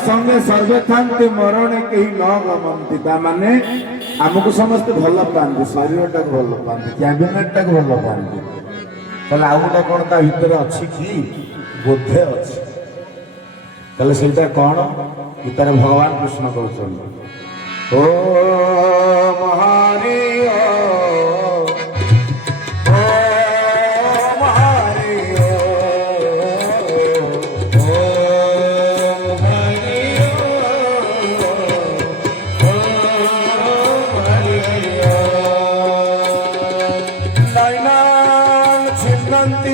संगे सर्वे थांती मरणे कहीं न गमंती माने आमको समस्ते भल पाती शरीर टाक भल पाती कैबिनेट टाक भल पाती ताले आउ गोटे कौन ता भितर अच्छी कि बोधे अच्छी ताले सेटा कौन गीतार भगवान कृष्ण कहते ओ महारी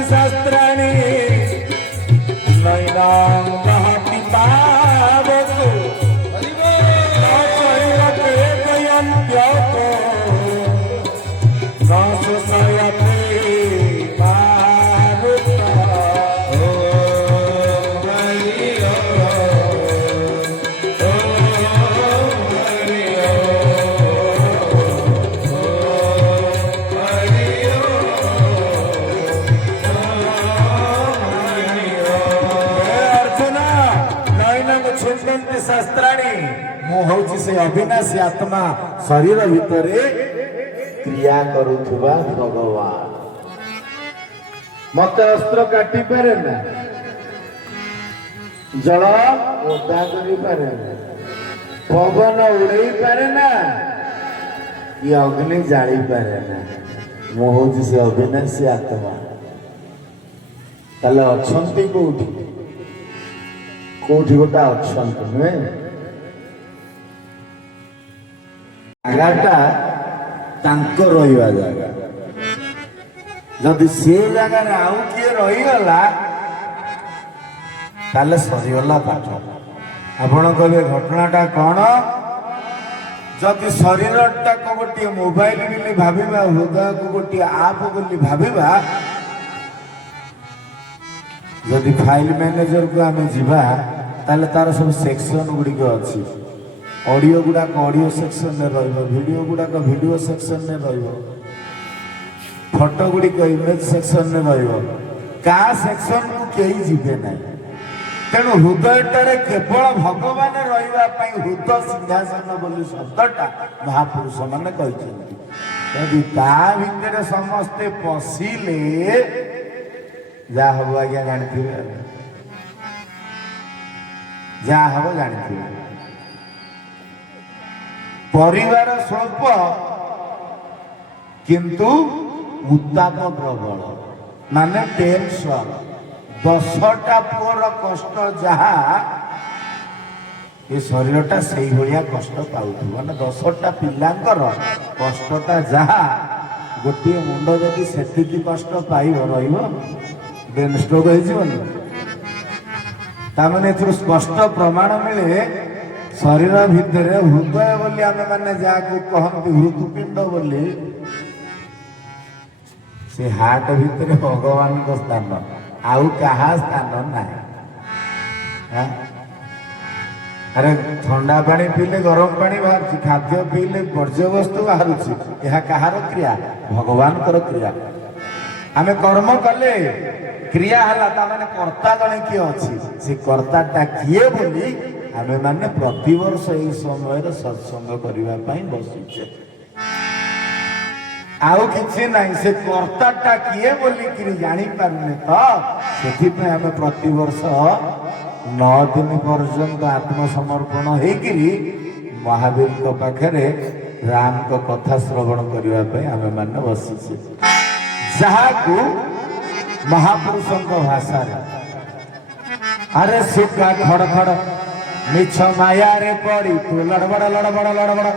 शास्त्राणि नैनां महति पावतु न शोषयते मारुता शास्त्राणी मु हूँ से अविनाशी आत्मा शरीर भितर क्रिया करुवा भगवान मत अस्त्र काटी पारे ना जल ओदा करी पारे ना पवन उड़े पारे ना कि अग्नि जाली पारे ना मु हूँ से अविनाशी आत्मा ताले अच्छी कोठी कोठी गोटा अच्छा नुहे जगाटा रहा जगह जदि से जगार आउ किए रहीगला ताले सरीगला पाठ आपण कहे घटनाटा कौन जदि शरीर टाक गोटे मोबाइल बोली भाविबा हृदय को गोटे आप बोली भाविबा जदि फाइल मैनेजर को आम जीवा ताले तार सब सेक्शन गुड़िक अच्छी ऑडियो गुड़ाक ऑडियो सेक्शन में वीडियो गुड़ाक वीडियो सेक्शन में फोटो गुड़िक इमेज सेक्शन में का सेक्शन को कहीं जीवे ना तेणु हृदयटार केवल भगवान रही हृदय सिंहासन बोली शब्दटा महापुरुष मैंने कहते भितर समस्ते पशिले जा हम आज्ञा जानते जा हम जानते परिवार स्वल्प किंतु उत्ताप प्रबल माने टेंशन 10टा पुअर कष्ट जहा ये शरीरटा से भाया कष्ट पाऊथ माने 10टा पिलांकर कष्टटा जहा गोटे मुंड जदि से कष्ट पाइब ब्रेन स्ट्रोक होने स्पष्ट प्रमाण मिले शरीर भितर हृदय बोली आम मैंने जहाँ कहते हृदपिंड बोली से हार्ट भितर भगवान को स्थान आउ कहा स्थान ना अरे ठंडा पानी पीले गरम पानी बाहर खाद्य पीले वर्ज्य वस्तु बाहर यह कहार क्रिया भगवान क्रिया आमे कर्म कले क्रिया हला माने कर्ता जने किए अच्छी से कर्ताटा किए बोली आमे माने प्रतिवर्ष यही समय सत्संग करने बसुचे आउ किसी ना से कर्ताटा किए बोली जानी पारने तो से आमे प्रतिवर्ष 9 दिन पर्यंत आत्मसमर्पण होकरी महावीर पाखरे राम को कथा श्रवण करने आमे माने बसुचे जहाँ को महापुरुषों भाषा अरे सुखा खड़ खड़ मिछ माया रे पड़ी तू लड़बड़ लड़बड़ लड़बड़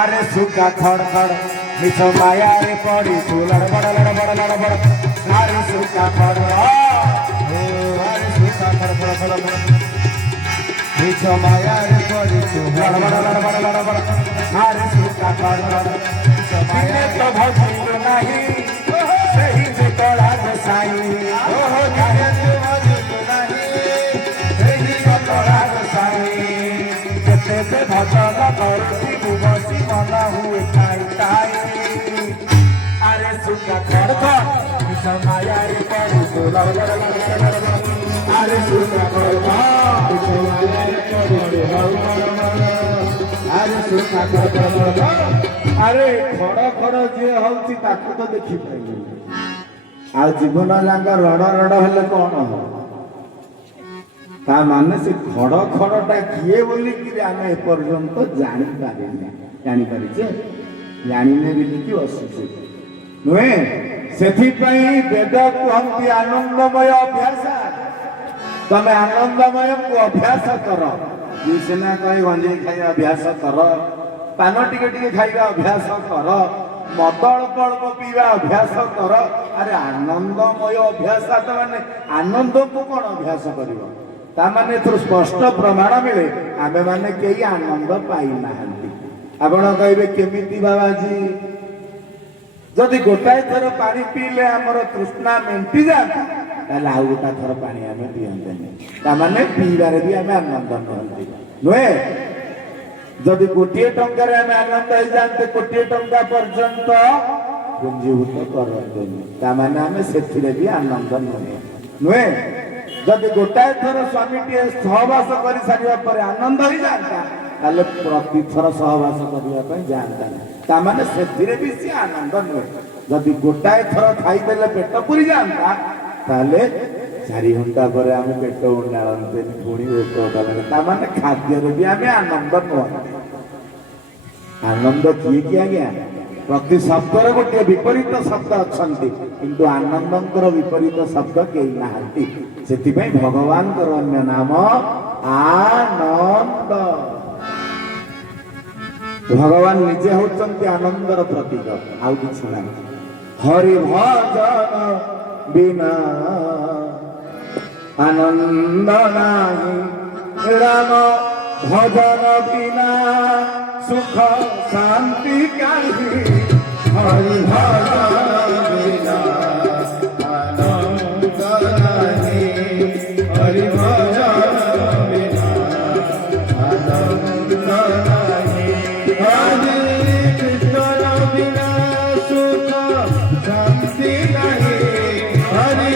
अरे सुखा खड़ खड़ मिछ माया रे पड़ी तू लड़बड़ लड़बड़ लड़बड़ अरे सुखा खड़ अरे सुखा खड़ खड़ खड़ मिछ माया रे पड़ी तू लड़बड़ लड़बड़ लड़बड़ अरे सुखा खड़ खड़ माया तो भक्ति नहीं सही से तोड़ा गोसाई ओहो जाने तू मौजूद नहीं सही से तोड़ा गोसाई जते से भजन करती भुवन मन हुए ताई ताई अरे सुखा खड़ खड़ निज माया रे पड़ी तो अरे सुखा खड़ खड़ निज माया रे पड़ी अरे सुखा खड़ खड़ अरे खड़ खड़ जे होउची ताकू तो देखि पाइली आ जीवन जाक रड़ रड़ हेले कौन हो ता माने से खड़ खड़टा किए बोली कि आमे एपर्यंत जानी पारिछे जानिने बोलिकी बसिछे नुहे सेथिपाई वेद कहती आनंदमय अभ्यास तमे आनंदमय को अभ्यास कर सिना कही गंजे खाई अभ्यास कर पान टिके खाइबा अभ्यास कर मद अल्प अल्प पीवा अभ्यास कर अरे आनंदमय अभ्यास माने आनंद को कौन अभ्यास कर ताने स्पष्ट प्रमाण मिले आमे माने कई आनंद पाई नाहंती आपण कहबे केमिति बाबाजी जदि गोटाए थर पानी पीले आमर तृष्णा मेंटी जाता ताले आउ गोटा थर पानी आमे पियंते ताने पीबारे भी आमे आनंद नहंती नुहे जदि गोटे टंकार आमे आनंद हो जाते कोटी टंका पर्यंत पुंजीभूत करते ताने आमे सेथिरे भी आनंद नुहे जदि गोटाए थर स्वामी टी सहवास कर सारा पर आनंद हो जाता ताले प्रति थर सहवास करने जाता ताने से भी सी आनंद नुहे जदि गोटाए थर खाईदे पेट पूरी जाता ताले 4 घंटा पर आम पेट उड़ाते पुणी ताने खाद्य भी आम आनंद नुहते आनंद किए कि आज्ञा प्रति शब्दर गोटे विपरीत शब्द अच्छा किंतु आनंदर विपरीत शब्द कई नाहांती सेथिपाई भगवान अन्य नाम आनंद भगवान निजे होचंती आनंदर प्रतीक आउ किछि ना हरि भजन बिना आनंद नाही राम भजन बिना सुख शांति काहि हरि भजन बिना आनंद नाही हरि भजन बिना आनंद नाही हरि कृष्ण बिना सुख शांति नाही हरि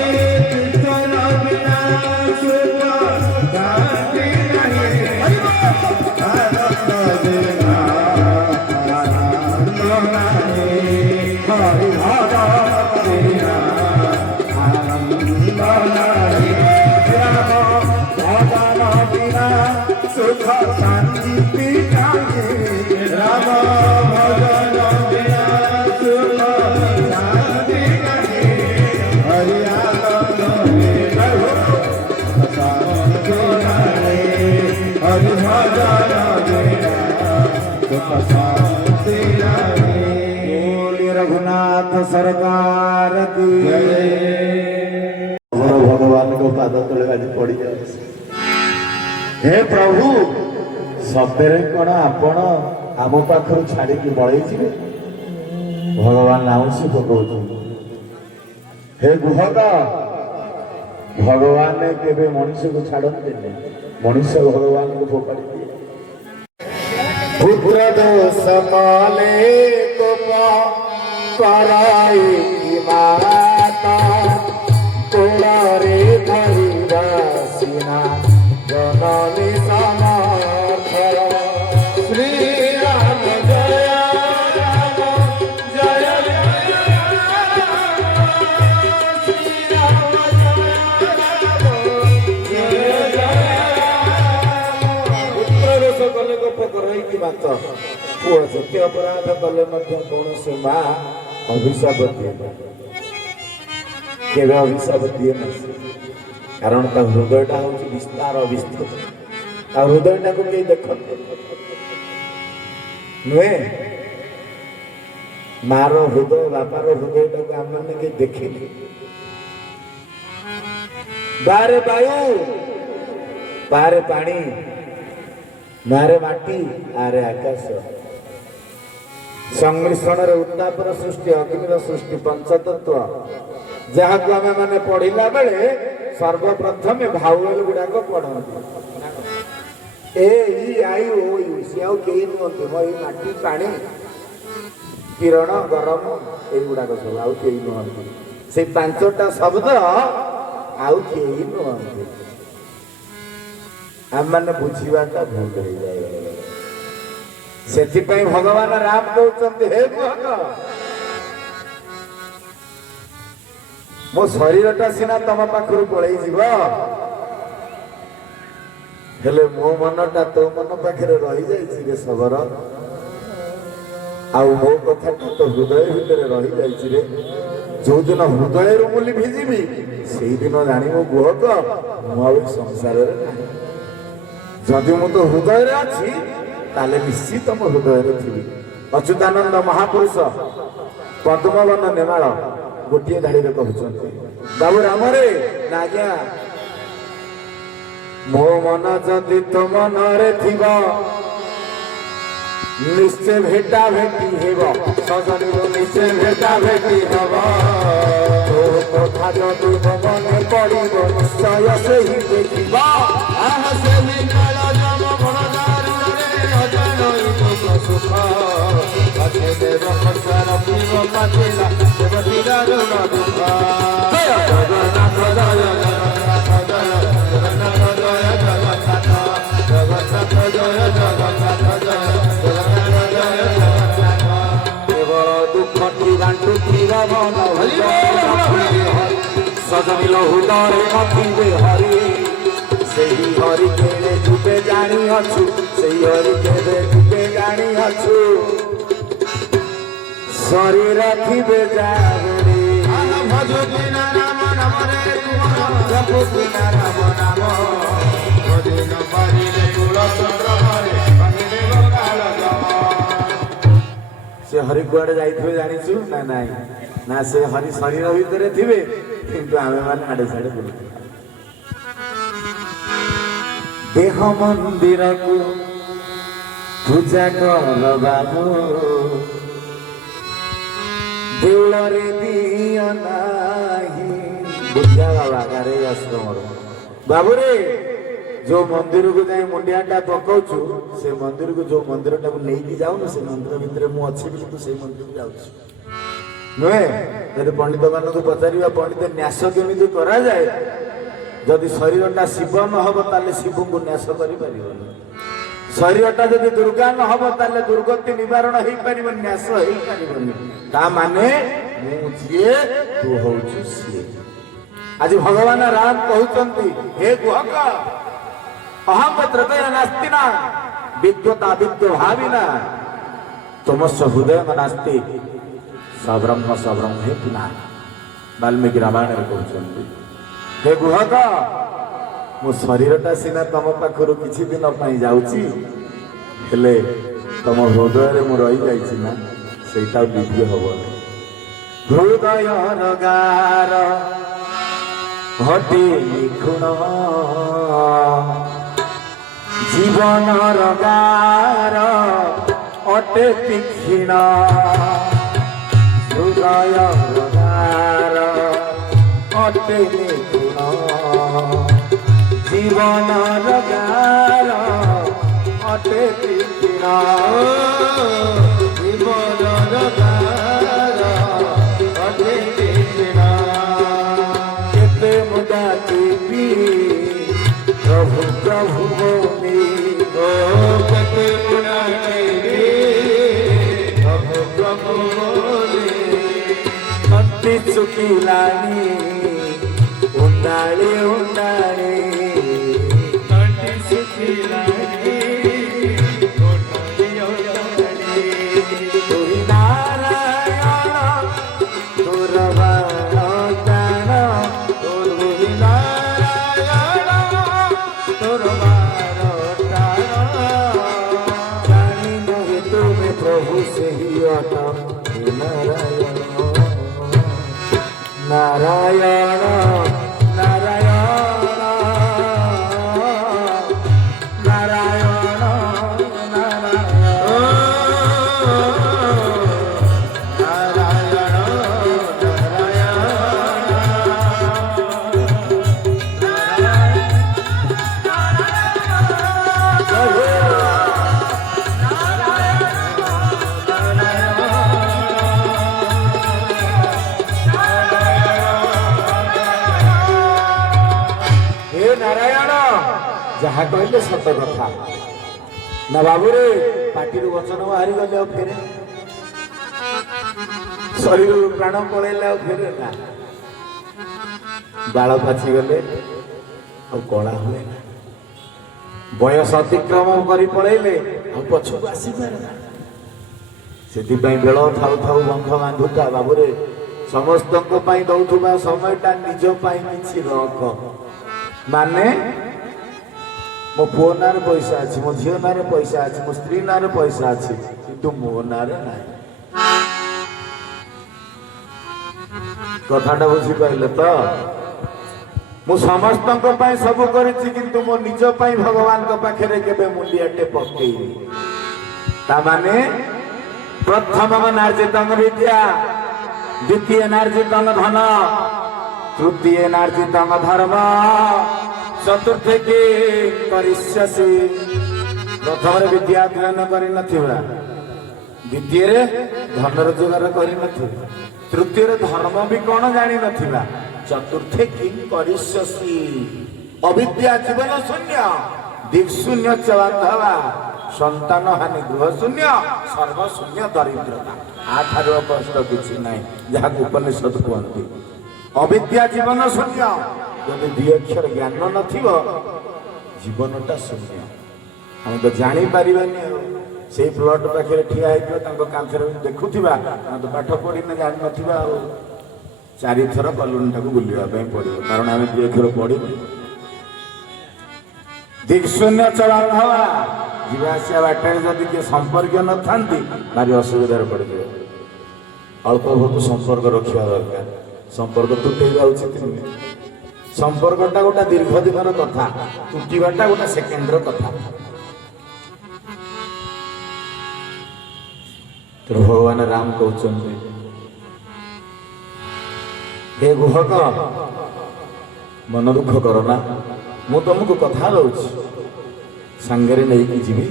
कृष्ण बिना सुख शांति नाही आनंद बिना आनंद नाही हरि भजन बिना आनंद नाही राम भजन बिना सुख शांति नाही राम भजन बिना सुख शांति नाही हरि आनंद बिना शांति नाही हरि भजन बिना सुख शांति नाही बोले रघुनाथ सरकार की जय भगवान को पाद तले आज पड़ी जाए हे प्रभु सतेरे कण आपण आम पाखर छाड़ी बड़े भगवान आउसी पकाउछ हे गुहद भगवान केबे मनुष्य को छाड़ते मनुष्य भगवान को फोपाड़ी दिए पुत्र दोष माले को कराई की माता कोड़े धरी दासिना जननी समर्थ श्री राम जय राम जय श्री राम पुत्र दोष कले गोप कराई की माता पुओ सत्य अपराध कले कौन से माँ अभिशाप दिए केवे अभिशाप दिए ना कारण हृदयटा हूँ विस्तार विस्तृत हृदयटा को कई देख नुहे मार हृदय बापार हृदयटा को आम मैंने कई देखे बारे वायु बारे पानी नारे माटी आरे आकाश संमिश्रण उत्तापर सृष्टि अग्निर सृष्टि पंचतत्व जहाँ को आम मैंने पढ़ला बेले सर्वप्रथम भाउल गुड़ाक पढ़ती आई ओ से आउ केही नुहति म माटी पानी किरण गरम एगुड़ाक सब आउ केही नुहति से पांचटा शब्द आउ केही नुहति आम मैंने बुझाटा भूल हो जाए से भगवान राम कहते हे भग मो शरीरटा सीना तम पाखर पलई जीव हेले मो मनटा तो मन पाखे रही जाइए सबर आउ मो कथाटा तो हृदय भितर रही जाइए जो दिन हृदय मुली भिजिबी से दिन जानी मो गुहक मुझे संसार जदि मु तो हृदय अच्छी ताले निश्चित मो हृदय थी अच्युतानंद महापुरुष पद्मवन नेमाल गोटे धाड़ी कहते बाबू राम रे नाज्ञा मो मन जदि तो मन निश्चय भेटा भेटी हेब सजनी निश्चय भेटा भेटी हेब तो कथा जदि मन पड़ब निश्चय से ही देखिब से ही काल जम बड़ दारुणे अजन सुख अच्छे देव संसार पीब पाचिला देवती दारुण दुख जगन्नाथ जय जगन्नाथ जय जगन्नाथ जय जगन्नाथ जगन्नाथ जय जगन्नाथ जय जगन्नाथ केवल दुख बांटू मन सजमिल हृदय नथिबे हरि से हरि केवे जुबे जानी अछु से हरि केवे जुबे जानी अछु शरीर थिबे जागरे भजति नाम नाम रे तुम जपति नाम नाम भजन पारिले तुलचंद्र हरे पानिदेव काल से हरि कुआडे जाइथिबे जानिछु ना नाही ना से हरि शरीर भितरे थिबे किंतु आमे माने आडे साडे बुलु देह मंदिर को पूजा कर बाबू देउल रे दिया नाही बुझा बाबा करे अस्तमर बाबू रे जो मंदिर को जाए मुंडियाटा पकाउछु से मंदिर को जो मंदिर टा को लेकी जाऊ से मंदिर भितर मु अछि बिली तू से मंदिर को जाउछु नुहे जदि पंडित मान को पचारिबा पंडित न्यास केमिति करा जाए जदि शरीरटा शिव न हब ताले शिव को न्यास करि परिबो शरीरटा जदि दुर्गा न हब ताले दुर्गति निवारण हेई परिबो न्यास हेई परिबो ता माने मु जिए तू होछु सिए आज भगवान राम कहउचंती हे गुहक अहम त्रतय नास्ति ना विद्वता विद्व भाविना तमस्य हृदय नास्ति सब्रह्म सब्रह्म हेतु ना वाल्मीकि रामायण रे कहउचंती हे गुहक मो शरीरटा सीना तम पाखरु किछि दिन पई जाउची हेले तम हृदय रे मु रही जाइछि ना सेटा विधि हबो हृदय रगार घटे निखुण जीवन रगार अटे तीक्षण हृदय रगार अटे निखुण जीवन रगार अटे तीक्षण जीवन रगार अटे तीक्षण केते मुदा देवी प्रभु प्रभु बोली ओ केते मुदा देवी प्रभु प्रभु बोली कंठी चुकिलानी उंडाले उंडाले कंठी चुकिलानी उंडाले उंडाले तुही नारायण तुरवाण जान तुही नारायण तुरवाण जानी नहे तुमे प्रभु से ही अटा नारायण नारायण नारायण नारायण नारायण ଯାହା କହିଲେ ସତ କଥା ନା ବାବୁରେ ପାଟିରୁ ବଚନ ବାହାରି ଗଲେ ଆଉ ଫେରେ ଶରୀରରୁ ପ୍ରାଣ ପଳେଇଲେ ଆଉ ଫେରେ ନା ବାଳ ପାଚିଗଲେ ଆଉ କଳା ହୁଏ ନା ବୟସ ଅତିକ୍ରମ କରି ପଳେଇଲେ ଆଉ ପଛକୁ ଆସିପାରେ ନା ସେଥିପାଇଁ ବେଳ ଥାଉ ଥାଉ ବନ୍ଧ ବାନ୍ଧୁଥା ବାବୁରେ ସମସ୍ତଙ୍କ ପାଇଁ ଦଉଥିବା ସମୟଟା ନିଜ ପାଇଁ କିଛି ରଖ ମାନେ ମୋ ପୁଅ ନାଁରେ ପଇସା ଅଛି ମୋ ଝିଅ ନାଁରେ ପଇସା ଅଛି ମୋ ସ୍ତ୍ରୀ ନାଁରେ ପଇସା ଅଛି କିନ୍ତୁ ମୋ ନାଁରେ ନାହିଁ କଥାଟା ବୁଝିପାରିଲେ ତ ମୁଁ ସମସ୍ତଙ୍କ ପାଇଁ ସବୁ କରିଛି କିନ୍ତୁ ମୋ ନିଜ ପାଇଁ ଭଗବାନଙ୍କ ପାଖରେ କେବେ ମୁଣ୍ଡିଆଟେ ପକେଇନି ତାମାନେ ପ୍ରଥମ ନାର୍ଜିତଂ ବିଦ୍ୟା ଦ୍ୱିତୀୟ ନାର୍ଜିତଂ ଧନ ତୃତୀୟ ନାର୍ଜିତଂ ଧର୍ମ ଚତୁର୍ଥ କି କରିଷ୍ୟସି ପ୍ରଥମରେ ବିଦ୍ୟା ଅଧ୍ୟୟନ କରିନଥିବା ଦ୍ୱିତୀୟରେ ଧନ ରୋଜଗାର କରିନଥିବା ତୃତୀୟରେ ଧର୍ମ ବି କଣ ଜାଣିନଥିବା ଚତୁର୍ଥ କି କରିଷ୍ୟସି ଅବିଦ୍ୟା ଜୀବନ ଶୂନ୍ୟ ଦିକ୍ଶୂନ୍ୟ ଚଳନ୍ଧବା ସନ୍ତାନ ହାନି ଗୃହ ଶୂନ୍ୟ ସର୍ବଶୂନ୍ୟ ଦରିଦ୍ରତା ଆଠାରୁ କଷ୍ଟ କିଛି ନାହିଁ ଯାହାକୁ ଉପନିଷଦ କୁହନ୍ତି ଅବିଦ୍ୟା ଜୀବନ ଶୂନ୍ୟ ଯଦି ଦୁଇ ଅକ୍ଷର ଜ୍ଞାନ ନଥିବ ଜୀବନଟା ଶୂନ୍ୟ ଆମେ ତ ଜାଣିପାରିବାନି ଆଉ ସେଇ ପ୍ଲଟ ପାଖରେ ଠିଆ ହେଇଥିବ ତାଙ୍କ କାନ୍ଥରେ ଦେଖୁଥିବା ଆମେ ତ ପାଠ ପଢିନେ ଜାଣିନଥିବା ଆଉ ଚାରିଥର କଲୋନୀଟାକୁ ବୁଲିବା ପାଇଁ ପଡିବ କାରଣ ଆମେ ଦୁଇ ଅକ୍ଷର ପଢିବୁ ଦିକ୍ଶୂନ୍ୟ ଚଳନ୍ଧବା ଯିବା ଆସିବା ବାଟରେ ଯଦି କିଏ ସମ୍ପର୍କୀୟ ନଥାନ୍ତି ଭାରି ଅସୁବିଧାରେ ପଡ଼ିଯିବେ ଅଳ୍ପ ବହୁତ ସମ୍ପର୍କ ରଖିବା ଦରକାର ସମ୍ପର୍କ ତୁଟେଇବା ଉଚିତ ନୁହେଁ ସମ୍ପର୍କଟା ଗୋଟେ ଦୀର୍ଘ ଦିନର କଥା ତୁଟିବାଟା ଗୋଟେ ସେକେଣ୍ଡର କଥା ତେଣୁ ଭଗବାନ ରାମ କହୁଛନ୍ତି ହେ ଗୁହକ ମନ ଦୁଃଖ କର ନା ମୁଁ ତମକୁ କଥା ଦଉଛି ସାଙ୍ଗରେ ନେଇକି ଯିବି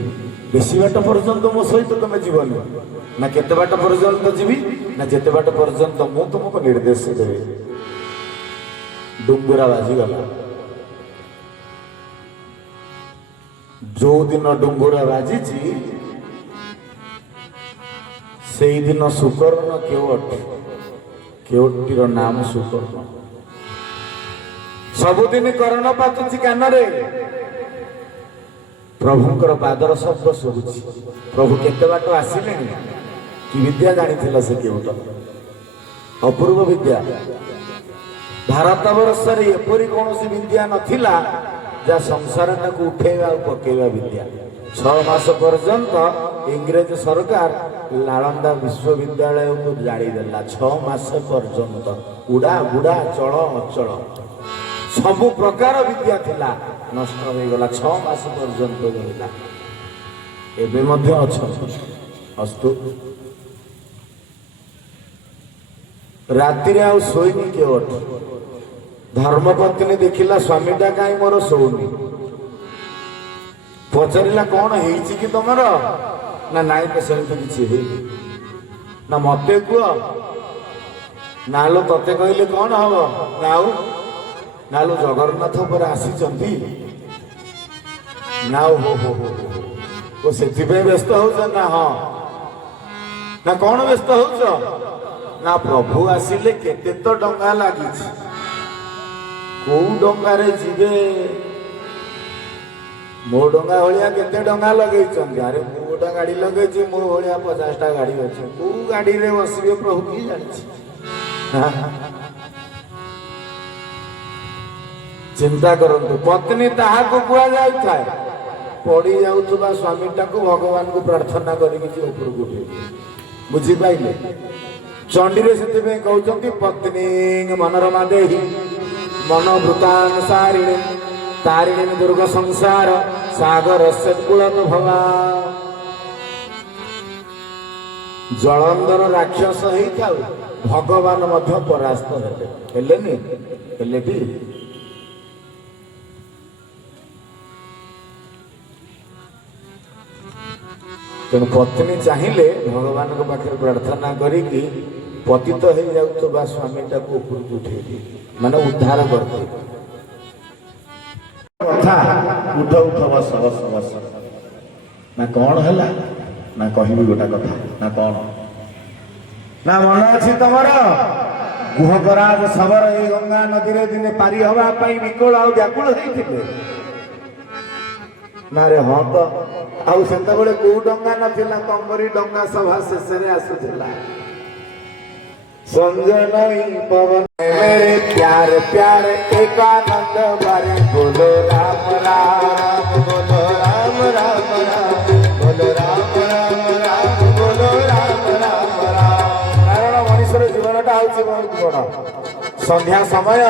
ବେଶୀ ବାଟ ପର୍ଯ୍ୟନ୍ତ ମୋ ସହିତ ତମେ ଯିବନି ନା କେତେ ବାଟ ପର୍ଯ୍ୟନ୍ତ ଯିବି ନା ଯେତେ ବାଟ ପର୍ଯ୍ୟନ୍ତ ମୁଁ ତମକୁ ନିର୍ଦ୍ଦେଶ ଦେବି ଡୁଙ୍ଗୁରା ବାଜିଗଲା ଯୋଉ ଦିନ ଡୁଙ୍ଗୁରା ବାଜିଛି ସେଇଦିନ ସୁକର୍ଣ୍ଣ କେଉଟିର ନାମ ସୁକର୍ଣ୍ଣ ସବୁଦିନ କର୍ଣ୍ଣ ପାତୁଛି କାନରେ ପ୍ରଭୁଙ୍କର ପାଦର ଶବ୍ଦ ଶୁଭୁଛି ପ୍ରଭୁ କେତେ ବାଟ ଆସିଲେଣି କି ବିଦ୍ୟା ଜାଣିଥିଲା ସେ କେଉଟ ଅପୂର୍ବ ବିଦ୍ୟା ଭାରତ ବର୍ଷରେ ଏପରି କୌଣସି ବିଦ୍ୟା ନଥିଲା ଯାହା ସଂସାରଟାକୁ ଉଠେଇବା ଆଉ ପକେଇବା ବିଦ୍ୟା 6 ମାସ ପର୍ଯ୍ୟନ୍ତ ଇଂରେଜ ସରକାର ନାଳନ୍ଦା ବିଶ୍ୱବିଦ୍ୟାଳୟକୁ ଜାଳିଦେଲା 6 ମାସ ପର୍ଯ୍ୟନ୍ତ ଉଡା ବୁଡା ଚଳ ଅଚଳ ସବୁ ପ୍ରକାର ବିଦ୍ୟା ଥିଲା ନଷ୍ଟ ହୋଇଗଲା 6 ମାସ ପର୍ଯ୍ୟନ୍ତ ରହିଲା ଏବେ ମଧ୍ୟ ଅଛନ୍ତି ଅସ୍ତୁ ରାତିରେ ଆଉ ଶୋଇନି କେଉଟ ଧର୍ମପତ୍ନୀ ଦେଖିଲା ସ୍ୱାମୀଟା କାହିଁ ମୋର ଶୋଉନି ପଚାରିଲା କଣ ହେଇଛି କି ତମର ନା ନାଇଁ ତ ସେମିତି କିଛି ହେଇନି ନା ମତେ କୁହ ନାଲୋ ତତେ କହିଲେ କଣ ହବ ନାଲୋ ଜଗନ୍ନାଥ ପରେ ଆସିଛନ୍ତି ନା ଓ ସେଥିପାଇଁ ବ୍ୟସ୍ତ ହଉଛ ନା ହଁ ନା କଣ ବ୍ୟସ୍ତ ହଉଛ ନା ପ୍ରଭୁ ଆସିଲେ କେତେ ତ ଡଙ୍ଗା ଲାଗିଛି କୋଉ ଡଙ୍ଗାରେ ଯିବେ ମୋ ଡଙ୍ଗା ଭଳିଆ କେତେ ଡଙ୍ଗା ଲଗେଇଛନ୍ତି ଆରେ ମୁଁ ଗୋଟେ ଗାଡି ଲଗେଇଛି ମୋ ଭଳିଆ 50ଟା ଗାଡି ଅଛି କୋଉ ଗାଡିରେ ବସିବେ ପ୍ରଭୁ କିଏ ଜାଣିଛି ଚିନ୍ତା କରନ୍ତୁ ପତ୍ନୀ ତାହାକୁ କୁହାଯାଉଥାଏ ପଡି ଯାଉଥିବା ସ୍ୱାମୀଟାକୁ ଭଗବାନଙ୍କୁ ପ୍ରାର୍ଥନା କରିକି ଯେ ଉପରକୁ ଉଠେଇବେ ବୁଝିପାଇଲେ ଚଣ୍ଡୀରେ ସେଥିପାଇଁ କହୁଛନ୍ତି ପତ୍ନୀ ମନୋରମା ଦେହି ମନୋଭୃତାନସାରିଣୀ ତାରିଣୀ ଦୁର୍ଗ ସଂସାର ସାଗର କୂଳତ ଭବା ଜଳନ୍ଧର ରାକ୍ଷସ ହେଇଥାଉ ଭଗବାନ ମଧ୍ୟ ପରାସ୍ତ ହେଲେନି ହେଲେଟି ତେଣୁ ପତ୍ନୀ ଚାହିଁଲେ ଭଗବାନଙ୍କ ପାଖରେ ପ୍ରାର୍ଥନା କରିକି ପତିତ ହେଇଯାଉଥିବା ସ୍ୱାମୀଟାକୁ ଉପରକୁ ଉଠେଇଦିଏ ମାନେ ଉଦ୍ଧାର କରିଦିଏ କଥା ଉଠ ଉଠ ବସ ବସ ବସ। ନା କଣ ହେଲା? ନା କହିବି ଗୋଟା କଥା ନା କଣ? ନା ମନେ ଅଛି ତମର ଗୁହକରାଜ ଶବର ଏଇ ଗଙ୍ଗା ନଦୀରେ ଦିନେ ପାରି ହବା ପାଇଁ ବିକଳ ଆଉ ବ୍ୟାକୁଳ ହେଇଥିଲେ? ନା ରେ ହଁ ତ। ଆଉ ସେତେବେଳେ କୋଉ ଡଙ୍ଗା ନଥିଲା, ତମରି ଡଙ୍ଗା ସଭା ଶେଷରେ ଆସୁଥିଲା। संजनई पवन मेरे प्यार प्यार एकानंद बारे बोलो राम राम बोलो राम राम राम बोलो राम राम राम बोलो राम राम राम। कारण मनुष्य जीवनटा हूँ बहुत बड़। संध्या समय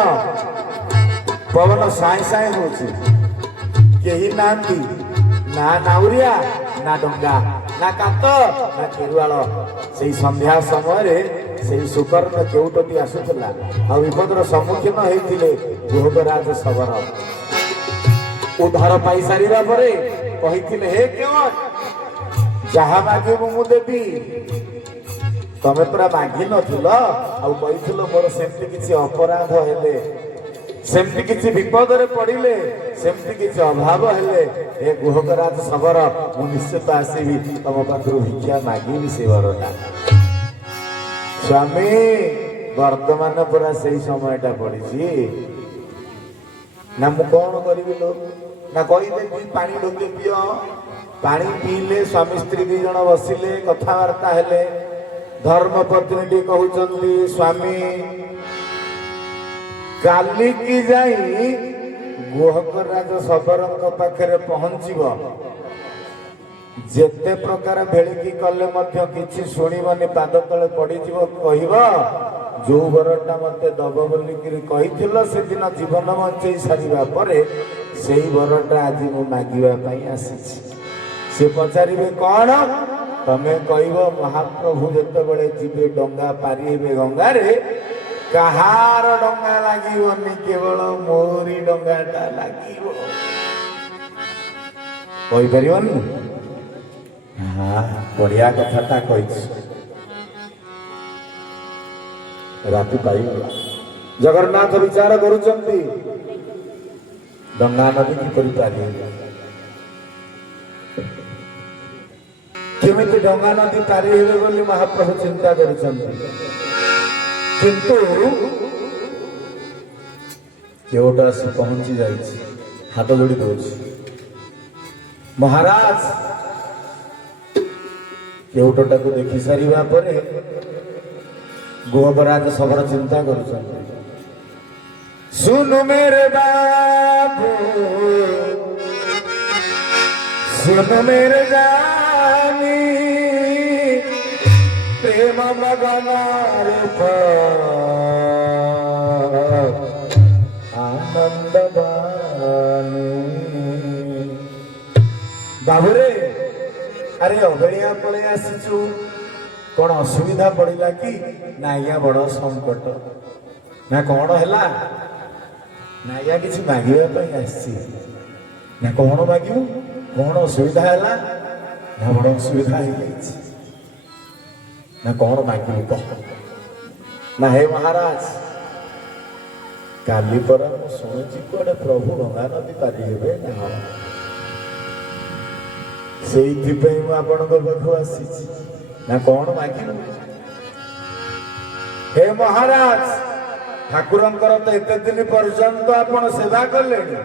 पवन साई साई होची, केही नांती ना नाउरिया ना डंगा ना कात ना खेरुआल। से संध्या समय से सुकर्ण केउटटी आसुला आ विपदर सम्मुखीन होते गुहकराज शबर। उद्धार पाई सारा पर कही हे केवट जहा मागिबु मु देवी। तमे पूरा मागि नथिल आउ कहिथिल मोर सेमती किछि अपराध हेले, सेमती किछि विपदरे पड़िले, सेमती किछि अभाव हेले हे गुहकराज शबर मु निश्चित आसीबी तम पाखरु भिक्षा मागिबी से वरटा। स्वामी वर्तमान पूरा से समयटा पड़ी ना मु कौन करी लो ना कहीदे पानी ढोके पियो। पानी पीले स्वामी स्त्री दी जन बसिले कथबार्ता हेले। धर्म पत्नी कहउचंती स्वामी काली की जाई गुहकराज शबरଙ୍କ पाखरे पहुंचीबो। जेते प्रकार भेलिकी कले मध्य किछि सुनिबनी पाद तले पड़ीजिवो कहिबो जो वरटा मते दब बोलिकिरी कहिथिलो से दिन जीवन बंचई सारिबा परे सेही वरटा आज मु मागिबा पई आसीछि। से पचारिबे कोन तमे कहिबो महाप्रभु जते बळे जिबे डंगा पारी हेबे गंगा रे कहार डंगा लागिबोनी केवल मोरी डंगाटा लागिबो। कहि परिबोनी? हाँ बढ़िया कथाटा कही। राति पाइगला जगन्नाथ विचार करुचंती गंगा नदी किपरि पारी केमिति गंगा नदी पारी हेबे बोली महाप्रभु चिंता करुचंती। किंतु केवटा से पहुंची जाइछि, हाथ जोड़ी दउछि महाराज। केउटटा को देखि सारिबा परे गुहकराज शबर चिंता करुछन। सुन मेरे बाबू सुन मेरे जानी प्रेम मगन रूप आनंद बानी। बाबूरे अरे अबेलिया पड़े आसीचु कौन असुविधा पड़िला कि ना या बड़ संकट ना कौन हैला ना या किछि मागिबा पई आसी ना कौन मागिबु कौन असुविधा हैला ना बड़ असुविधा हे गइछि ना कौन मागिबु कह ना हे महाराज काली पर मु सुनिछि कोडे प्रभु गंगा नदी पारी हेबे ना ସେଇଥିପାଇଁ ମୁଁ ଆପଣଙ୍କ ପାଖକୁ ଆସିଛି ନା କଣ ମାଗିବୁ? हे महाराज ଠାକୁରଙ୍କର ତ ଏତେ ଦିନ ପର୍ଯ୍ୟନ୍ତ ଆପଣ ସେବା କଲେଣି।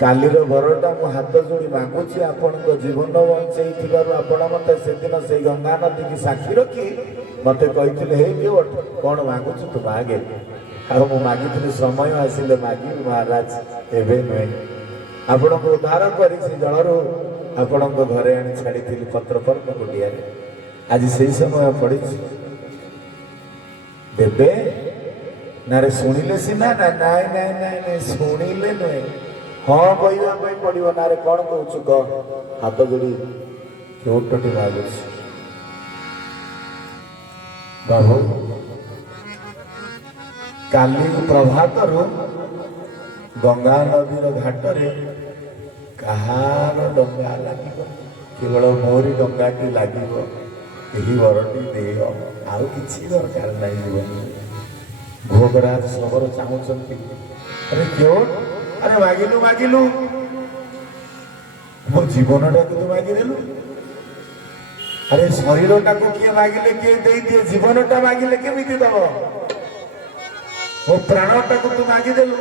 କାଲିର ବରଟା ମୁଁ ହାତ ଯୋଡ଼ି ମାଗୁଛି ଆପଣଙ୍କ ଜୀବନ ବଞ୍ଚେଇଥିବାରୁ ଆପଣ ମତେ ସେଦିନ ସେଇ ଗଙ୍ଗା ନଦୀକି ସାକ୍ଷୀ ରଖି ମତେ କହିଥିଲେ ହେ କିଏ କଣ ମାଗୁଛୁ ତୁ ମାଗେ। ଆଉ ମୁଁ ମାଗିଥିଲି ସମୟ ଆସିଲେ ମାଗିବି ମହାରାଜ, ଏବେ ନୁହେଁ। ଆପଣଙ୍କୁ ଉଦ୍ଧାର କରି ସେ ଜଳରୁ ଆପଣଙ୍କ ଘରେ ଆଣି ଛାଡ଼ିଥିଲି ପତ୍ର ପର୍ବ କୁଟିଆରେ। ଆଜି ସେଇ ସମୟ ପଡ଼ିଛି ଦେବେ ନା ରେ ଶୁଣିଲେ ସିନା ନା ନାଇଁ ନାଇଁ ନାଇଁ ନାଇଁ ଶୁଣିଲେ ନୁହେଁ ହଁ କହିବା ପାଇଁ ପଡ଼ିବ। ନା ରେ କଣ କହୁଛୁ କହ? ହାତ ଯୋଡ଼ି କେଉଟଟି ମାଗୁଛି ବାବୁ। କାଲି ପ୍ରଭାତରୁ ଗଙ୍ଗା ନଦୀର ଘାଟରେ କାହାର ଡଙ୍ଗା ଲାଗିବ? କେବଳ ମୋରି ଡଙ୍ଗାଟି ଲାଗିବ। ଏହି ବରଟି ଦେହ, ଆଉ କିଛି ଦରକାର ନାହିଁ ଜୀବନରେ। ଭୋଗରାଜ ସବର ଚାହୁଁଛନ୍ତି ଆରେ କେଉଁ ଆରେ ମାଗିଲୁ ମାଗିଲୁ ମୋ ଜୀବନଟାକୁ ତୁ ମାଗିଦେଲୁ। ଆରେ ଶରୀରଟାକୁ କିଏ ମାଗିଲେ କିଏ ଦେଇଦିଏ, ଜୀବନଟା ମାଗିଲେ କେମିତି ଦବ? ମୋ ପ୍ରାଣଟାକୁ ତୁ ମାଗିଦେଲୁ,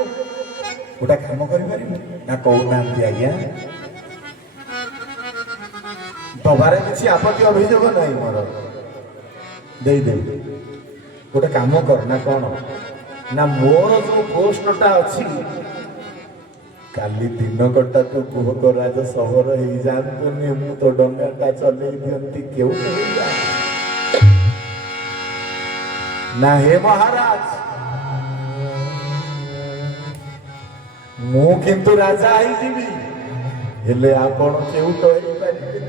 ଗୋଟା କାମ କରିପାରିବୁ ନା କହୁନାହାନ୍ତି ଆଜ୍ଞା? ଦବାରେ କିଛି ଆପତ୍ତି ଅଭିଯୋଗ ନାହିଁ ମୋର, ଦେଇଦେବି। ଗୋଟେ କାମ କର ନା କଣ ନା ମୋର ଯୋଉ ପୋଷ୍ଟଟା ଅଛି କାଲି ଦିନ କଟା ତୁ ଭୋଗରାଜ ସବର ହେଇଯାଆନ୍ତୁନି, ମୁଁ ତ ଡଙ୍ଗାଟା ଚଲେଇ ଦିଅନ୍ତି କେଉଁ ନା ହେ ମହାରାଜ, ମୁଁ କିନ୍ତୁ ରାଜା ହେଇଯିବି, ହେଲେ ଆପଣ କେଉଁଟ ହେଇପାରିବେ?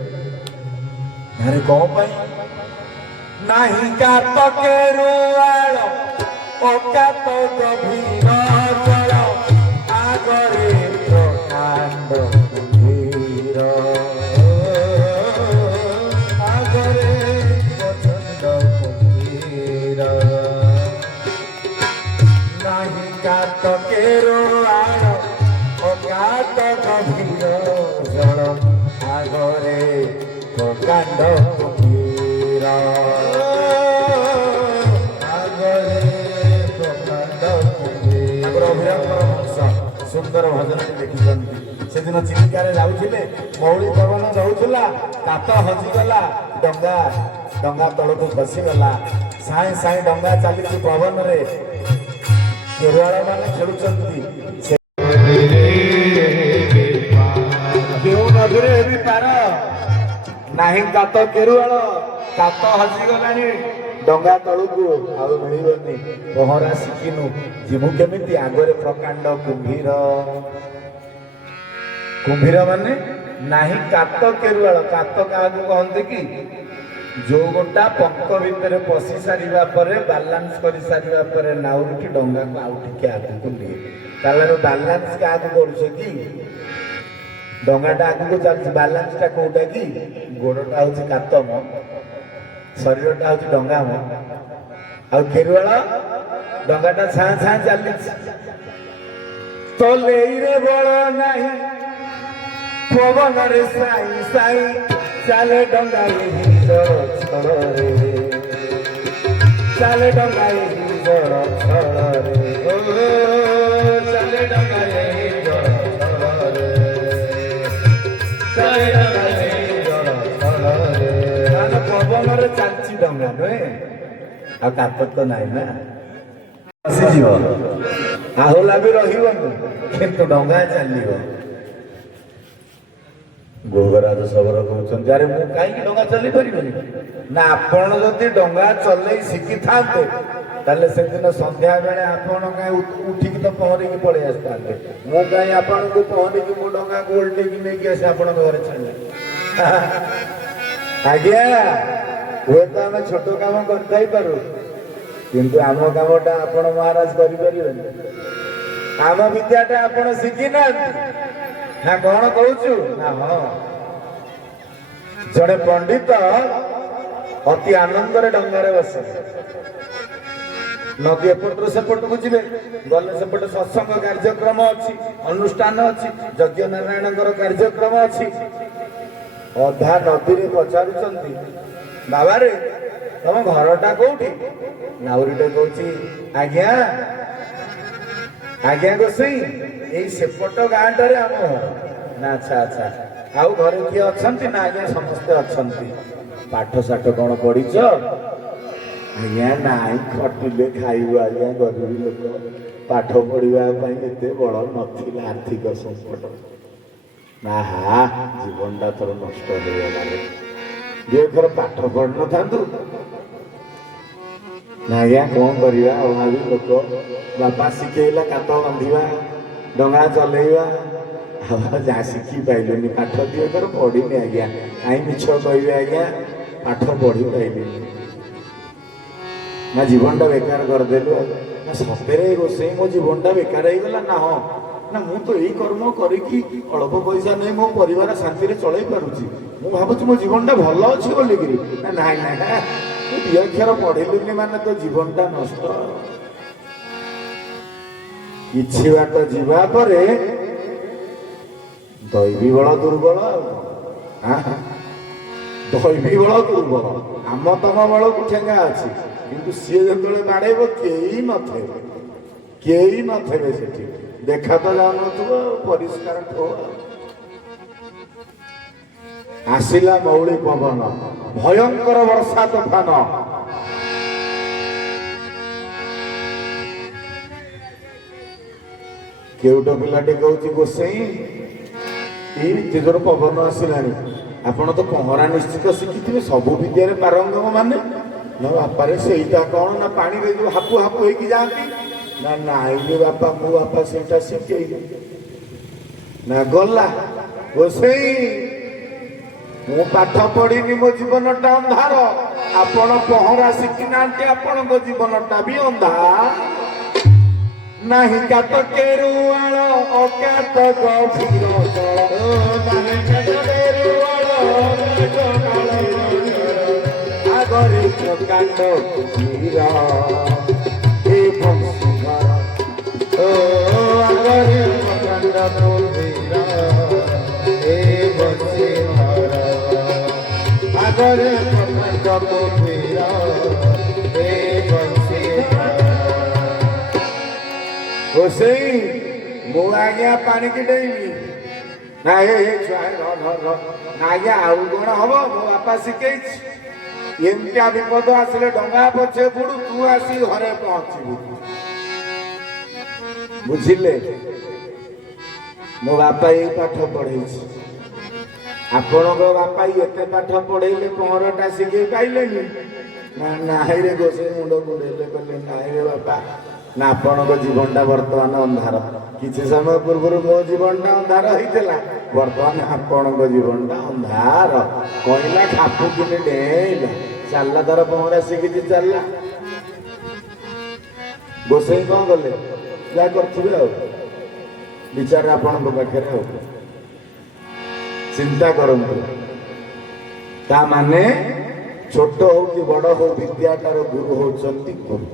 ଆରେ କଣ ପାଇଁ? ନାହିଁ କାତ କେରୁଆଳ ଅକାତ ଗଭୀର ଜଳ ଆଗରେ ପ୍ରକାଣ୍ଡ କୁମ୍ଭୀର, ଆଗରେ ପ୍ରଚଣ୍ଡ କୁମ୍ଭୀର। ନାହିଁ କାତ କେରୁଆଳ ଅକାତ ଗଭୀର ଜଳ ଆଗରେ ପ୍ରକାଣ୍ଡ କୁମ୍ଭୀର, ଆଗରେ ପ୍ରକାଣ୍ଡ କୁମ୍ଭୀର। ସୁନ୍ଦର ଭଜନ ଦେଖିଛନ୍ତି। ସେଦିନ ଚିଲିକାରେ ଯାଉଥିଲେ, ମୌଳି ପବନ ରହୁଥିଲା, କାତ ହଜିଗଲା, ଡଙ୍ଗା ତଳକୁ ଖସିଗଲା। ସାଇଁ ସାଇଁ ଡଙ୍ଗା ଚାଲିଛି ପବନରେ, କେରୁଆଳ ମାନେ ଖେଳୁଛନ୍ତି। କେଉଁ ନଦୀରେ ହେବି ପାର, ନାହିଁ କାତ କେରୁଆଳ, କାତ ହଜିଗଲାଣି, ଡଙ୍ଗା ତଳକୁ ଆଉ ମିଳିବନି। ପହଁରା ଶିଖିନୁ, ଯିବୁ କେମିତି? ଆଗରେ ପ୍ରକାଣ୍ଡ କୁମ୍ଭୀର। କୁମ୍ଭୀର ମାନେ ନାହିଁ କାତ କେରୁଆଳ। କାତ କାହାକୁ କହନ୍ତି କି? ଯୋଉ ଗୋଟା ପଙ୍କ ଭିତରେ ପଶି ସାରିବା ପରେ, ବାଲାନ୍ସ କରି ସାରିବା ପରେ ନାଉରିକି ଡଙ୍ଗାକୁ ଆଉ ଟିକେ ଆଗକୁ ନିଏ। ତାହେଲେ ବାଲାନ୍ସ କାହାକୁ କରୁଛ କି? ଡଙ୍ଗାଟା ଆଗକୁ ଚାଲିଛି, ବାଲାନ୍ସଟା କୋଉଟା କି? ଗୋଡଟା ହଉଛି କାତମ, ଶରୀରଟା ହଉଛି ଡଙ୍ଗାମ, ଆଉ କେରୁଆଳ ଡଙ୍ଗାଟା ଛାଁ ଛାଁ ଚାଲିଛି। ତଲେଇରେ ବଳ ନାହିଁ, ପବନରେ ସାଇ ସାଇ ଚାଲେ ଡଙ୍ଗା ଏହି ଜଳ ଛଳରେ, ଚାଲେ ଡଙ୍ଗା ଏହି ଜଳ ଛଳରେ, ଚାଲେ ଡଙ୍ଗା ଏହି ଜଳ ଛଳରେ, ଚାଲେ ଡଙ୍ଗା ଏହି ଜଳ ଛଳରେ। ପବନରେ ଚାଲିଛି ଡଙ୍ଗା ନୁହେଁ, ଆଉ କାତ ତ ନାହିଁ ନା, ଆସିଯିବ, ଆହୁଲା ବି ରହିବନି, କିନ୍ତୁ ଡଙ୍ଗା ଚାଲିବ। ଭୋଗରାଜ ସବର କହୁଛନ୍ତି ଆରେ ମୁଁ କାହିଁକି ଡଙ୍ଗା ଚଲେଇ ପାରିବିନି? ନା ଆପଣ ଯଦି ଡଙ୍ଗା ଚଲେଇ ଶିଖିଥାନ୍ତେ ତାହେଲେ ସେଦିନ ସନ୍ଧ୍ୟା ବେଳେ ଆପଣ କାହିଁ ଉଠିକି ତ ପହଁରିକି ପଳେଇ ଆସିଥାନ୍ତେ। ମୁଁ କାହିଁ ଆପଣଙ୍କୁ ପହଁରିକି ମୋ ଡଙ୍ଗାକୁ ଓଲଟେଇକି ନେଇକି ଆସି ଆପଣଙ୍କ ଘରେ ଛାଡ଼ିଲି? ଆଜ୍ଞା, ହୁଏତ ଆମେ ଛୋଟ କାମ କରିଥାଇପାରୁ, କିନ୍ତୁ ଆମ କାମଟା ଆପଣ ମହାରାଜ କରିପାରିବେନି। ଆମ ବିଦ୍ୟାଟା ଆପଣ ଶିଖିନାହାନ୍ତି ନା କଣ କହୁଛୁ? ନା ହଁ, ଜଣେ ପଣ୍ଡିତ ଅତି ଆନନ୍ଦରେ ଡଙ୍ଗାରେ ବସେ, ନଦୀ ଏପଟରୁ ସେପଟକୁ ଯିବେ, ଗଲେ ସେପଟେ ସତ୍ସଙ୍ଗ କାର୍ଯ୍ୟକ୍ରମ ଅଛି, ଅନୁଷ୍ଠାନ ଅଛି, ଯଜ୍ଞ ନାରାୟଣଙ୍କର କାର୍ଯ୍ୟକ୍ରମ ଅଛି। ଅଧା ନଦୀରେ ପଚାରୁଛନ୍ତି ବାବାରେ ତମ ଘରଟା କୋଉଠି? ନାଉରୀଟେ କହୁଛି ଆଜ୍ଞା ଆଜ୍ଞା ଗୋସାଇଁ, ଏଇ ସେପଟ ଗାଁଟାରେ ଆମ ଘର। ନା ଆଚ୍ଛା ଆଚ୍ଛା, ଆଉ ଘରେ କିଏ ଅଛନ୍ତି? ନା ଆଜ୍ଞା ସମସ୍ତେ ଅଛନ୍ତି। ପାଠ ସାଠ କଣ ପଢିଛ? ଆଜ୍ଞା ନାଇଁ, ଖଟିଲେ ଖାଇବୁ ଆଜ୍ଞା, ଗରିବ ଲୋକ, ପାଠ ପଢିବା ପାଇଁ ଏତେ ବଳ ନଥିଲା, ଆର୍ଥିକ ସଂକଟ। ନା ହା, ଜୀବନଟା ତୋର ନଷ୍ଟ ହେଇଗଲା। ଯେ ତୋର ପାଠ ପଢିନଥାନ୍ତୁ? ନା ଆଜ୍ଞା କଣ କରିବା, ଅଭାବୀ ଲୋକ, ବାପା ଶିଖେଇଲା କାତ ବାନ୍ଧିବା, ଡଙ୍ଗା ଚଲେଇବା, ଆଉ ଯାହା ଶିଖି ପାଇଲୁନି। ପାଠ ଦିଅ ତୋର ପଢିନି ଆଜ୍ଞା। କାହିଁ ମିଛ କହିବେ ଆଜ୍ଞା, ପାଠ ପଢି ପାଇଲିନି, ନା ଜୀବନଟା ବେକାର କରିଦେଲୁ। ନା ସତରେ ରୋଷେଇ ମୋ ଜୀବନଟା ବେକାର ହେଇଗଲା? ନା ହଁ, ନା ମୁଁ ତ ଏଇ କର୍ମ କରିକି ଅଳ୍ପ ପଇସା ନେଇ ମୋ ପରିବାର ଶାନ୍ତିରେ ଚଳେଇ ପାରୁଛି, ମୁଁ ଭାବୁଛି ମୋ ଜୀବନଟା ଭଲ ଅଛି ବୋଲିକିରି। ନା ନାଇଁ ନାଇଁ, ତୁ 2 ଅକ୍ଷର ପଢିଲୁନି ମାନେ ତୋ ଜୀବନଟା ନଷ୍ଟ। କିଛି ବାଟ ଯିବା ପରେ ଦୈବୀ ବଳ ଦୁର୍ବଳ ଦୈବୀ ବଳ ଦୁର୍ବଳ ଆମ ତମ ବଳକୁ ଠେଙ୍ଗା ଅଛି କିନ୍ତୁ ସିଏ ଯେତେବେଳେ ବାଡେଇବ କେହି ନଥିବେ ସେଠି ଦେଖା ତ ଯାଉନଥିବ ପରିଷ୍କାର ଠୋ ଆସିଲା ମୌଳି ପବନ ଭୟଙ୍କର ବର୍ଷା ତୋଫାନ କେଉଟ ପିଲାଟେ କହୁଛି ଗୋସେଇ ଏତେ ଜୋର ପବନ ଆସିଲାଣି ଆପଣ ତ ପହଁରା ନିଶ୍ଚିତ ଶିଖିଥିବେ ସବୁ ବିଦ୍ୟାରେ ପାରଙ୍ଗମ ମାନେ ନା ବାପାରେ ସେଇଟା କଣ ନା ପାଣିରେ ଯୋଉ ହାପୁ ହାପୁ ହେଇକି ଯାଆନ୍ତି ନା ନାଇଁରେ ବାପା ମୋ ବାପା ସେଇଟା ଶିଖେଇଲେ ନା ଗଲା ଗୋସେଇ ମୁଁ ପାଠ ପଢିନି ମୋ ଜୀବନଟା ଅନ୍ଧାର ଆପଣ ପହଁରା ଶିଖିନାହାନ୍ତି ଆପଣଙ୍କ ଜୀବନଟା ବି ଅନ୍ଧାର ନାହିଁ କାତ କେରୁଆଳ ଅକାତ ଗଭୀର ଆଗରେ ପ୍ରକାଣ୍ଡ କୁମ୍ଭୀର ଏ ବଂଶୀଧର ଆଗରେ ପ୍ରକାଣ୍ଡ କୁମ୍ଭୀର ଏ ବଂଶୀଧର ଆଗରେ ପ୍ରକାଣ୍ଡ କୁମ୍ଭୀର ଏ ବଂଶୀଧର ଗୋସେଇ ମୁଁ ଆଜ୍ଞା ପାଣିକି ଡେଇଁବି ନା ଆଜ୍ଞା ଆଉ କଣ ହବ ମୋ ବାପା ଶିଖେଇଛି ଏମିତିଆ ବିପଦ ଆସିଲେ ଡଙ୍ଗା ପଛେ ବୁଡୁ ତୁ ଆସି ଘରେ ପହଞ୍ଚିବୁ ବୁଝିଲେ ମୋ ବାପା ଏଇ ପାଠ ପଢେଇଛି ଆପଣଙ୍କ ବାପା ଏତେ ପାଠ ପଢେଇଲେ ପହଁରାଟା ଶିଖେଇ ପାଇଲେନି ନା ନାହିଁରେ ଗୋସେଇ ମୁଣ୍ଡ କୁଣ୍ଡେଇଲେ କହିଲେ ନାହିଁରେ ବାପା ନା ଆପଣଙ୍କ ଜୀବନଟା ବର୍ତ୍ତମାନ ଅନ୍ଧାର କିଛି ସମୟ ପୂର୍ବରୁ ମୋ ଜୀବନଟା ଅନ୍ଧାର ହେଇଥିଲା ବର୍ତ୍ତମାନ ଆପଣଙ୍କ ଜୀବନଟା ଅନ୍ଧାର କହିଲା ଖାପୁ କିନି ଡେଇଁଲା ଚାଲିଲା ତାର ପହଁରା ଶିଖିଛି ଚାଲିଲା ଗୋସେଇ କଣ କଲେ ଯାହା କରିଥିବେ ଆଉ ବିଚାର ଆପଣଙ୍କ ପାଖରେ ଆଉ ଚିନ୍ତା କରନ୍ତୁ ତା ମାନେ ଛୋଟ ହଉ କି ବଡ ହଉ ବିଦ୍ୟାଟାର ଗୁରୁ ହଉଛନ୍ତି ଗୁରୁ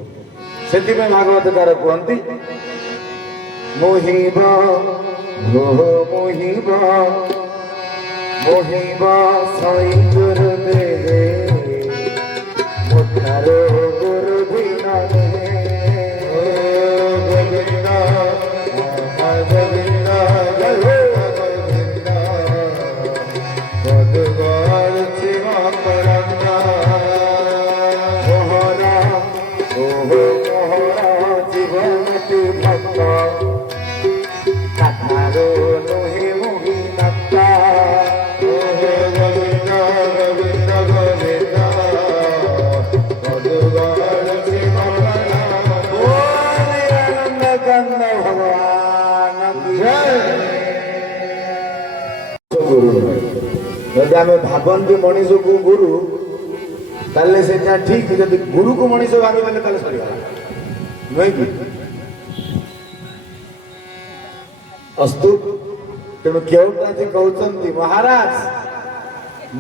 ସେଥିପାଇଁ ଭାଗବତ ତାର କୁହନ୍ତି ମୋହିବ ସଇ ଗୁରୁ ଦେବେ ମୋଠାରୁ ଗୁରୁ ଦିନ ଗୋବିନ୍ଦ ଗୋବିନ୍ଦ ଗୋବିନ୍ଦ ଶିବ କରନ୍ଦ ମୋହରା জীবনটি ভক্ত কাঠারো নহে মোহি নক্তা ওহে গোবিন্দ গোবিন্দ গোবিন্দ মধুগণ শিব আনন্দ কন্দ ভগবান গুরু যদি আমি ভাবନ୍ତି ମଣିଷକୁ ଗୁରୁ ତାହେଲେ ସେଟା ଠିକ ଯଦି ଗୁରୁକୁ ମଣିଷ ଭାବିବେଲେ ତାହେଲେ ସରିଗଲା ନୁହେଁ କି ଅସ୍ତୁ ତେଣୁ କେଉଁଟା ଯେ କହୁଛନ୍ତି ମହାରାଜ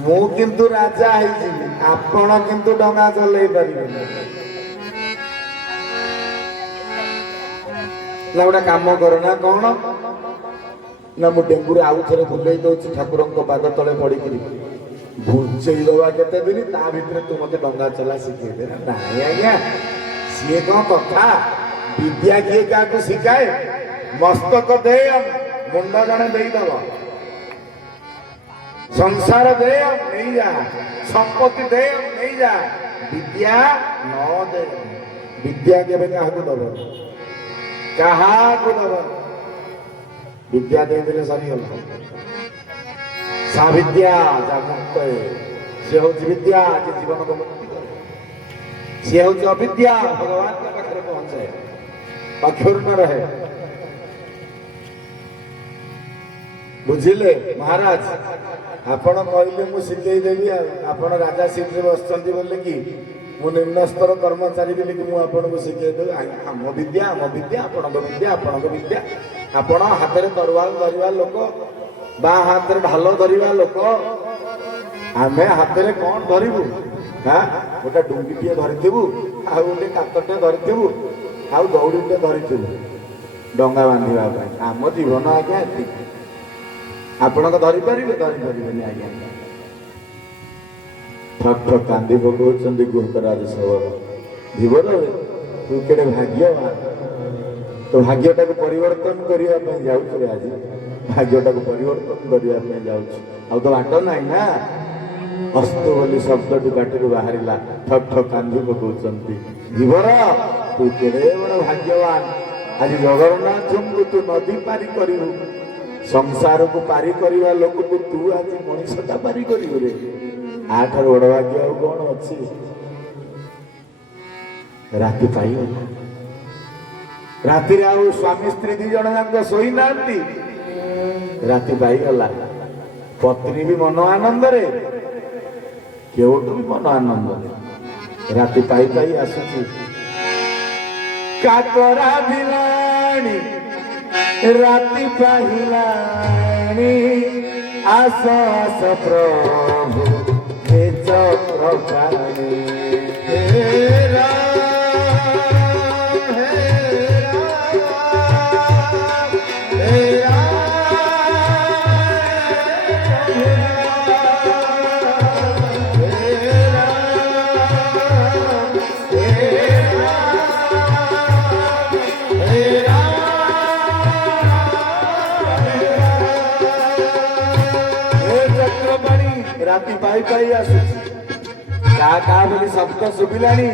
ମୁଁ କିନ୍ତୁ ରାଜା ହେଇଯିବି ଆପଣ କିନ୍ତୁ ଡଙ୍ଗା ଚଲେଇ ପାରିବେନି ନା ଗୋଟେ କାମ କର ନା କଣ ନା ମୁଁ ଡେଙ୍ଗୁରେ ଆଉ ଥରେ ବୁଲେଇ ଦଉଛି ଠାକୁରଙ୍କ ପାଦ ତଳେ ପଡିକିରି ଘୁଞ୍ଚେଇ ଦବା କେତେ ଦିନ ତା ଭିତରେ ତୁ ମତେ ଡଙ୍ଗା ଚଲା ଶିଖେଇଦେ ନାଇଁ ଆଜ୍ଞା ସିଏ କଣ କଥା ବିଦ୍ୟା କିଏ କାହାକୁ ଶିଖାଏ ମସ୍ତକ ଦେୟ ମୁଣ୍ଡ ଜଣେ ଦେଇଦବ ସଂସାର ଦେୟ ନେଇଯା ସମ୍ପତ୍ତି ଦେୟ ନେଇଯା ବିଦ୍ୟା ନ ଦେ ବିଦ୍ୟା କେବେ କାହାକୁ ଦବ ବିଦ୍ୟା ଦେଇଦେଲେ ସରିଗଲା ସାବିଦ୍ୟା ମୁକ୍ତ ସେ ହଉଛି ବିଦ୍ୟା ଯେ ଜୀବନକୁ ମୁକ୍ତି କରେ ସିଏ ହଉଛି ଅବିଦ୍ୟା ଭଗବାନଙ୍କ ପାଖରେ ପହଞ୍ଚାଏ ଅକ୍ଷୁର୍ଣ୍ଣ ରହେ ବୁଝିଲେ ମହାରାଜ ଆପଣ କହିଲେ ମୁଁ ଶିଖେଇଦେବି ଆଉ ଆପଣ ରାଜା ସିଟରେ ବସିଛନ୍ତି ବୋଲି କି ମୁଁ ନିମ୍ନ ସ୍ତର କର୍ମଚାରୀ ବୋଲି କି ମୁଁ ଆପଣଙ୍କୁ ଶିଖେଇଦେବି ଆମ ବିଦ୍ୟା ଆପଣଙ୍କ ବିଦ୍ୟା ଆପଣ ହାତରେ ତରୱାଲ ଧରିବା ଲୋକ ବା ହାତରେ ଢାଲ ଧରିବା ଲୋକ ଆମେ ହାତରେ କଣ ଧରିବୁ ଗୋଟେ ଡୁଙ୍ଗିଟିଏ ଧରିଥିବୁ ଆଉ ଗୋଟେ କାତଟେ ଧରିଥିବୁ ଆଉ ଦଉଡ଼ିଟେ ଧରିଥିବୁ ଡଙ୍ଗା ବାନ୍ଧିବା ପାଇଁ। ଆମ ଜୀବନ ଆଜ୍ଞା ଏତିକି। ଆପଣଙ୍କ ଧରିପାରିବେ ଧରିପାରିବେନି ଆଜ୍ଞା। ଠକ୍ ଠକ୍ କାନ୍ଦି ପକଉଛନ୍ତି ଗୁହକରାଜ ସବର। ଧୀବର ତୁ କେଡ଼େ ଭାଗ୍ୟବାନ, ତ ଭାଗ୍ୟଟାକୁ ପରିବର୍ତ୍ତନ କରିବା ପାଇଁ ଯାଉଛୁ ରେ ଆଜି। ଭାଗ୍ୟଟାକୁ ପରିବର୍ତ୍ତନ କରିବା ପାଇଁ ଯାଉଛି, ଆଉ ତ ବାଟ ନାହିଁ ନା। ଅସ୍ତୁ ବୋଲି ଶବ୍ଦଟି ପାଟିରୁ ବାହାରିଲା। ଠକ୍ ଠକ୍ କାନ୍ଦି ପକଉଛନ୍ତି। ଧୀବର ତୁ କେଡ଼େ ବଡ଼ ଭାଗ୍ୟବାନ, ଆଜି ଜଗନ୍ନାଥଙ୍କୁ ତୁ ନଦୀ ପାରି କରିବୁ, ସଂସାରକୁ ପାରି କରିବା ଲୋକକୁ ତୁ ଆଜି ମଣିଷଟା ପାରି କରିବୁ ରେ। ଆଠାରୁ ବଡ଼ ଭାଗ୍ୟ ଆଉ କଣ ଅଛି? ରାତି ପାଇଗଲା। ରାତିରେ ଆଉ ସ୍ୱାମୀ ସ୍ତ୍ରୀ ଦି ଜଣ ଯାକ ଶୋଇନାହାନ୍ତି। ରାତି ପାଇଗଲା। ପତ୍ନୀ ବି ମନ ଆନନ୍ଦରେ, କେଉଠୁ ବି ମନ ଆନନ୍ଦରେ। ରାତି ପାଇ ପାଇ ଆସୁଛି। କାକରା ଭିଲାଣି ରାତି ପାହିଲାଣି, ଆସ ଆସ ପ୍ରଭୁ ହେ ଚକ୍ରପାଣି। ରାତି ପାଇ ପାଇ ଆସୁଛି। କା କା ବୋଲି ଶବ୍ଦ ଶୁଭିଲାଣି।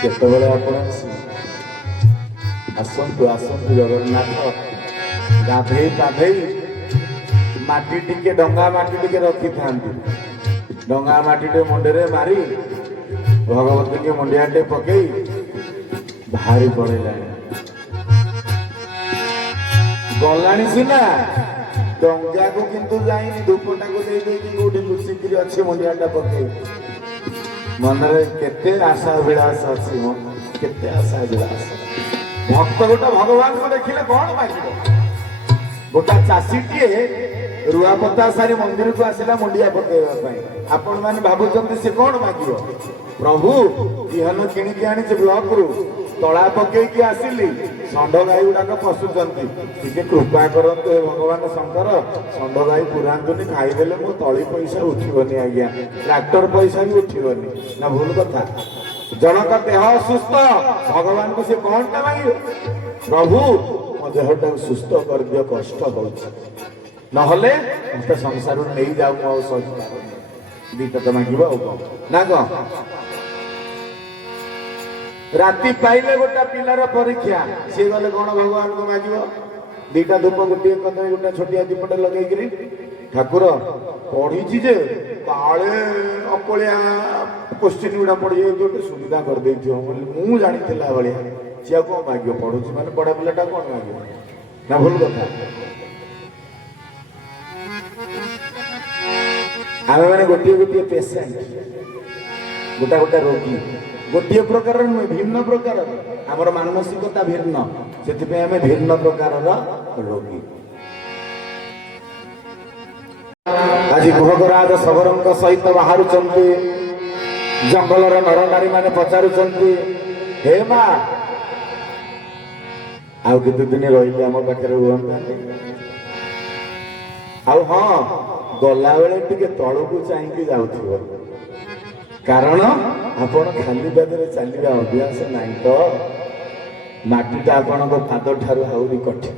କେତେବେଳେ ଆପଣ ଆସନ୍ତୁ ଆସନ୍ତୁ ଜଗନ୍ନାଥ। ଗାଧେଇ ପାଧେଇ ମାଟି ଟିକେ ଡଙ୍ଗା ମାଟି ଟିକେ ରଖିଥାନ୍ତି। ଡଙ୍ଗା ମାଟିଟେ ମୁଣ୍ଡରେ ମାରି ଭଗବତୀকে ମୁଣ୍ଡିଆଟେ ପକେଇ ବାହାରି ପଳେଇଲାଣି। ଗଲାଣି ସିନା, ଡଙ୍ଗାକୁ କିନ୍ତୁ ଯାଇନି। ଧୂପଟାକୁ ଦେଇ ଦେଇକି କୋଉଠି ଲୁଚିକିରି ଅଛି ମୁଣ୍ଡିଆଟା ପକେଇ। ମନରେ କେତେ ଆଶା ବିଳାସ ଅଛି, କେତେ ଆଶା ବିଳାସ। ଭକ୍ତ ଗୋଟେ ଭଗବାନଙ୍କୁ ଦେଖିଲେ କଣ ମାଗିବ? ଗୋଟା ଚାଷୀଟିଏ ରୁଆପତା ସାରି ମନ୍ଦିରକୁ ଆସିଲା ମୁଣ୍ଡିଆ ପକେଇବା ପାଇଁ। ଆପଣ ମାନେ ଭାବୁଛନ୍ତି ସେ କଣ ମାଗିବ? ପ୍ରଭୁ ବିହନ କିଣିକି ଆଣିଛି ବ୍ଲକରୁ, ତଳା ପକେଇକି ଆସିଲି, ଷଣ୍ଢ ଗାଈ ଗୁଡାକ ପଶୁଛନ୍ତି, ଟିକେ କୃପା କରନ୍ତୁ ହେ ଭଗବାନ ଶଙ୍କର, ଷଣ୍ଢ ଗାଈ ପୁରାନ୍ତୁନି, ଖାଇଦେଲେ ମୋ ତଳି ପଇସା ଉଠିବନି ଆଜ୍ଞା, ଟ୍ରାକ୍ଟର ପଇସା ବି ଉଠିବନି। ନା ଭୁଲ କଥା? ଜଣକ ଦେହ ଅସୁସ୍ଥ, ଭଗବାନଙ୍କୁ ସେ କଣଟା ମାଗିବ? ପ୍ରଭୁ ମୋ ଦେହଟାକୁ ସୁସ୍ଥ କରିଦିଅ, କଷ୍ଟ ହଉଛି, ନହେଲେ ମତେ ସଂସାରରୁ ନେଇଯାଉ, ମୁଁ ଆଉ ସହିପାରୁନି। ଦିଟା ତ ମାଗିବ ଆଉ କଣ ନା କଣ? ରାତି ପାଇଲେ ଗୋଟା ପିଲାର ପରୀକ୍ଷା, ସିଏ ଗଲେ କଣ ଭଗବାନଙ୍କୁ ମାଗିବ? ଦିଟା ଧୂପ, ଗୋଟିଏ କଦଳୀ, ଗୋଟେ ଛୋଟିଆ ଦୀପଟେ ଲଗେଇକିରି, ଠାକୁର ପଢିଛି ଯେ କାଳେ ଅକଳିଆ କୋଶ୍ଚିନ୍ ଗୁଡା ପଡିଯାଉଛି, ଗୋଟେ ସୁବିଧା କରିଦେଇଥିବ ବୋଲି ମୁଁ ଜାଣିଥିଲା ଭଳିଆ। ସିଏ ଆଉ କଣ ମାଗିବ? ପଢୁଛି ମାନେ ପଢା ପିଲାଟା କଣ ମାଗିବ? ନା ଭୁଲ କଥା? ଆମେ ମାନେ ଗୋଟିଏ ଗୋଟିଏ ପେସେଣ୍ଟ, ଗୋଟା ଗୋଟା ରୋଗୀ, ଗୋଟିଏ ପ୍ରକାରର ନୁହେଁ, ଭିନ୍ନ ପ୍ରକାରର। ଆମର ମାନସିକତା ଭିନ୍ନ, ସେଥିପାଇଁ ଆମେ ଭିନ୍ନ ପ୍ରକାରର ରୋଗୀ। ଆଜି ଗୁହକରାଜ ଶବରଙ୍କ ସହିତ ବାହାରୁଛନ୍ତି। ଜଙ୍ଗଲର ନରନାରୀ ମାନେ ପଚାରୁଛନ୍ତି, ହେ ମା ଆଉ କେତେ ଦିନ ରହିଲେ ଆମ ପାଖରେ ରୁହନ୍ତାନି? ଆଉ ହଁ, ଗଲାବେଳେ ଟିକେ ତଳକୁ ଚାହିଁକି ଯାଉଥିବ, କାରଣ ଆପଣ ଖାଲି ପାଦରେ ଚାଲିବା ଅଭ୍ୟାସ ନାହିଁ ତ। ମାଟିଟା ଆପଣଙ୍କ ପାଦ ଠାରୁ ଆହୁରି କଠିନ,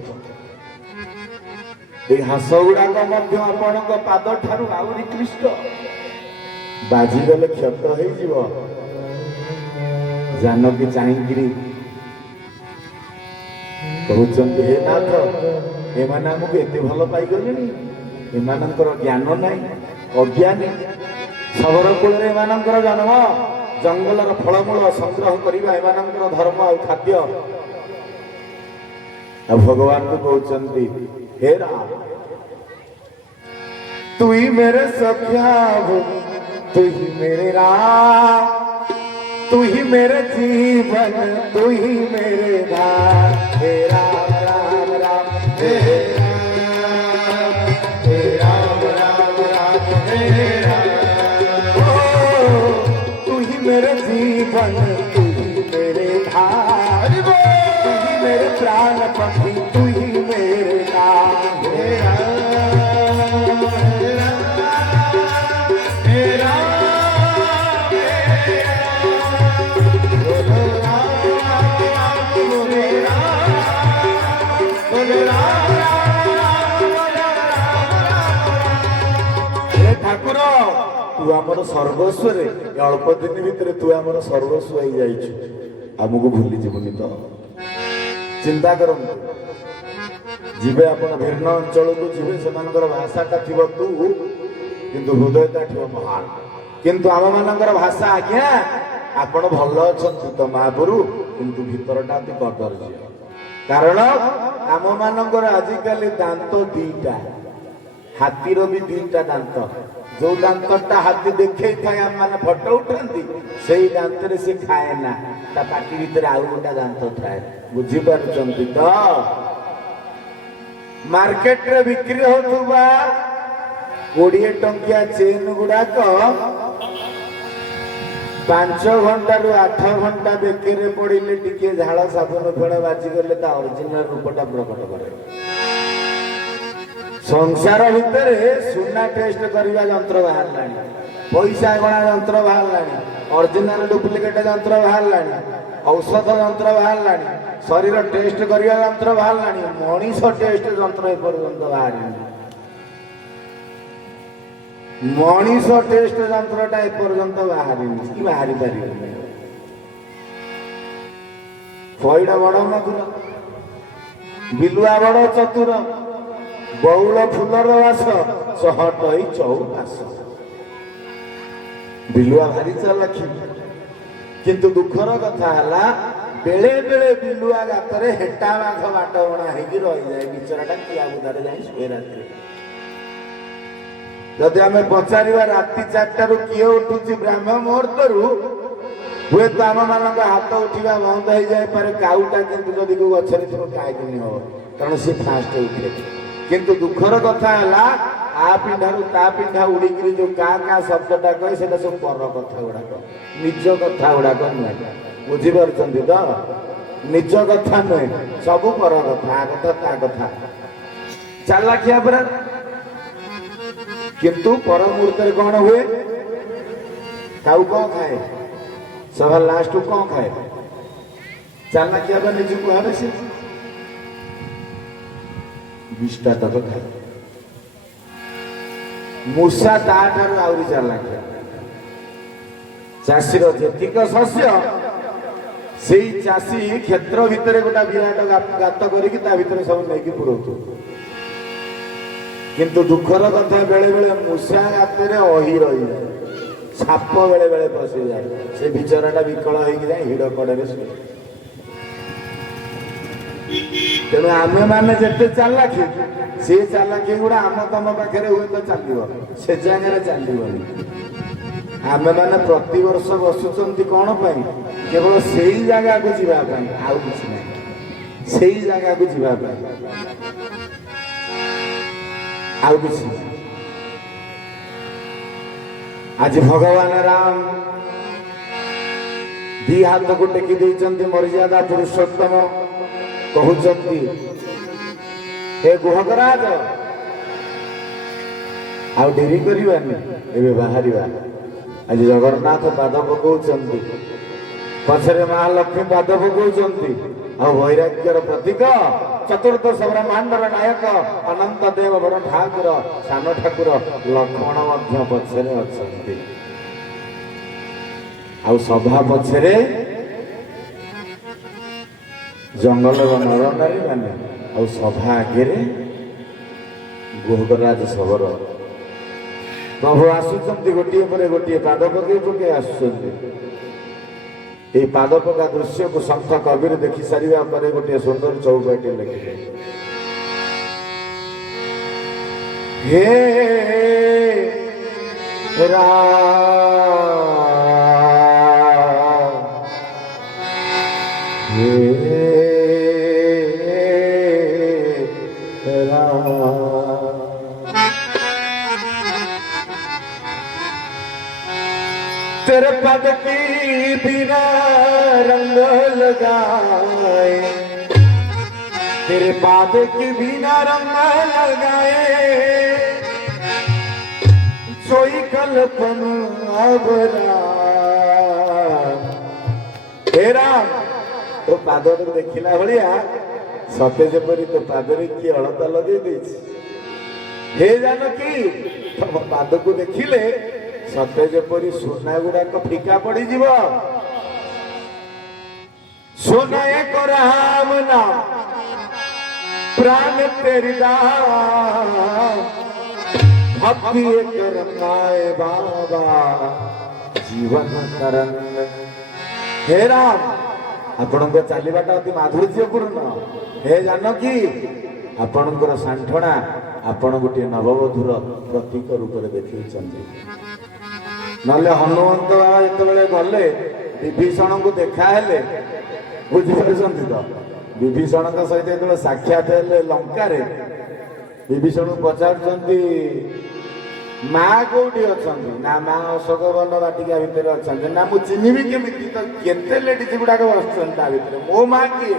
এই ଘାସ ଗୁଡାକ ମଧ୍ୟ ଆପଣଙ୍କ ପାଦ ଠାରୁ ଆହୁରି କ୍ଲିଷ୍ଟ, ବାଜିଗଲେ କ୍ଷତ ହେଇଯିବ। ଜାନକୀ ଚାହିଁକିରି କହୁଛନ୍ତି, ହେ ନାଥ, ଏମାନେ ଆମକୁ ଏତେ ଭଲ ପାଇଗଲେଣି, ଏମାନଙ୍କର ଜ୍ଞାନ ନାହିଁ, ଅଜ୍ଞାନୀ। ଶବର କୂଳରେ ଏମାନଙ୍କର ଜନ୍ମ, ଜଙ୍ଗଲର ଫଳମୂଳ ସଂଗ୍ରହ କରିବା ଏମାନଙ୍କର ଧର୍ମ ଆଉ ଖାଦ୍ୟ। ଆଉ ଭଗବାନଙ୍କୁ କହୁଛନ୍ତି, हे राम, तू ही मेरे सख्या हो, तू ही मेरे राम, तू ही मेरे जीवन, तू ही मेरे दान। हे राम राम राम, हे राम राम राम, हे राम। ओ तू ही मेरे जीवन, तू ही मेरे धाम, हे ठाकुर तू आमर सर्वस्व रे अल्प दिन भितर तू आमर सर्वस्व हो जाइछु आमको भूली जीवनी तो चिंता करंतु जीवे आपण भिन्न अंचल को जीवे सेमानकर भाषाटा थिबो तू किंतु हृदयटा थिबो महान किंतु आम मानकर भाषा आज्ञा आपण भल अछंती तो महापुरु किंतु भीतरटा अति कदर्य कारण आम मानकर आजिकल दांत दीटा हाथीर भी दीटा दांत जो दांतटा हाथी देखे थाए आम माने फोटो उठाती से दांत रे से खाए ना ता पाटी भीतर आउ गोटा दांत थाए बुझी पारुचंती तो मार्केट रे बिक्री होतुबा 20 टंकिया चेन गुड़ाक 5 घंटा रु 8 घंटा बेकेरे पड़िले टिके झाड़ साबुन फेण बाजी गले ता ओरिजिनल रूपटा प्रकट करे संसार भितर सुना टेस्ट करवा यंत्र बाहर लानी पैसा गणा यंत्र बाहर लानी ओरिजिनल डुप्लिकेट यंत्र बाहर लानी औषध यंत्र बाहर लानी शरीर टेस्ट करवा यंत्र बाहर लानी मनीष टेस्ट यंत्र एपर्यंत बाहर मनीष टेस्ट यंत्रटा एपर्यंत बाहर कि बाहरी पार फईड़ा बड़ मधुर बिलुआ बड़ चतुर बउल फुलर वास चहटई चौबास बिलुआ भारी चालाखी किंतु दुखर कथा है बेले बेले बिलुआ गातरे हेटा बाघ बाट बणा होगी रही जाए बिचराटा किया बुदारे जाए शुए रात्रि जदि आम पचार राति 4 रु किए उठुची ब्राह्म मुहूर्त हुए तो आम मान हाथ उठा बंद हो जाए पारे काउटा किंतु जदि को गचरे थो कायदिनी हम कारण सी फास्ट उठे किंतु दुखर कथा है आ पिंडारू ता पिंडा उड़ीकी जो का शब्दटा कहे से सब पर कथा गुड़ाक निज कथा गुड़ाक नुहे बुझीपार तो निज कथा नुहे सब पर कथा आ कथा ता कथा चालाखिया परा किंतु पर मुहूर्त कौन हुए काउ कौन खाए सभा लास्ट कौन खाए चालाखिया पर निज को भावे से 20टा तक खाए मूषा ताठार आउरी चालाखिया चाषीर जेतिक शस्य से चाषी क्षेत्र भितर गोटा विराट गात करिकी ता भितर सब नहीं पुरौतु किंतु दुखर कथा बेले बेले मूषा गाତରେ अही रही जाए साप बेले बेले पशि जाए से बिचराटा विकल हो जाए हिड़ कड़े शुए तेणु आमे माने जेते चालाखी से चालाखी गुड़ा आम तम पाखे हुए तो चलो से जगह चलनी आमे माने प्रति वर्ष बसुंट कौन पाई केवल से ही जगह को जीवाई आउ कि ना से ही जगह को जीवाई आउ किसी आज भगवान राम दी हाथ को टेकी देइचंती मर्यादा पुरुषोत्तम कहउचंती हे गुहकराज आउ डेरी करिबानी एबे बाहरिबा आज जगन्नाथ पाद पकाउचंती पछरे महालक्ष्मी पाद पकाउचंती आ वैराग्यर प्रतीक चतुर्दश ब्रह्मांडर नायक अनंत देव बड़ ठाकुर सान ठाकुर लक्ष्मण मध्य पछरे अछंती आ सभा पछरे जंगल नर नारी माने आ सभा आगे गुहकराज सबर प्रभु आसुचंती गोटे पर गोटे पाद पके पके आसुचंती ये पाद पका दृश्य को संत कबीर देखी सारिया पर गोटे सुंदर चौपाटी लिखे हे तेरे पद की बिना रंग लगाए तेरे पाद की बिना रंग लगाए सोई कल्पना बरा तेरा तो पाद देखला भाया सते जेपरी तो पादरे किए अलता लगे हे जानकी ତମ ପାଦକୁ ଦେଖିଲେ ସତେ ଯେପରି ସୁନା ଗୁଡାକ ଫିକା ପଡିଯିବ। सोना एक राम नाम प्राण तेरी दाम भक्ति एक रंगाए बाबा जीवन करण। हे राम आपणक चलवाटा अति माधुर्यपूर्ण। हे जानकी आपणकर सांठना आपण गोटे नववधूर प्रतीक रूप में देखी नले हनुमंत जो गले विभीषण को देखा बुझीपार तो विभीषण सहित जो साक्षात लंकार विभीषण पचार माँ कौटी अच्छा ना माँ अशोक वन बाटिका भितर अच्छा ना मुझे चिन्हबी केमी तो केते लेडीज गुड़ाक बस मो माँ किए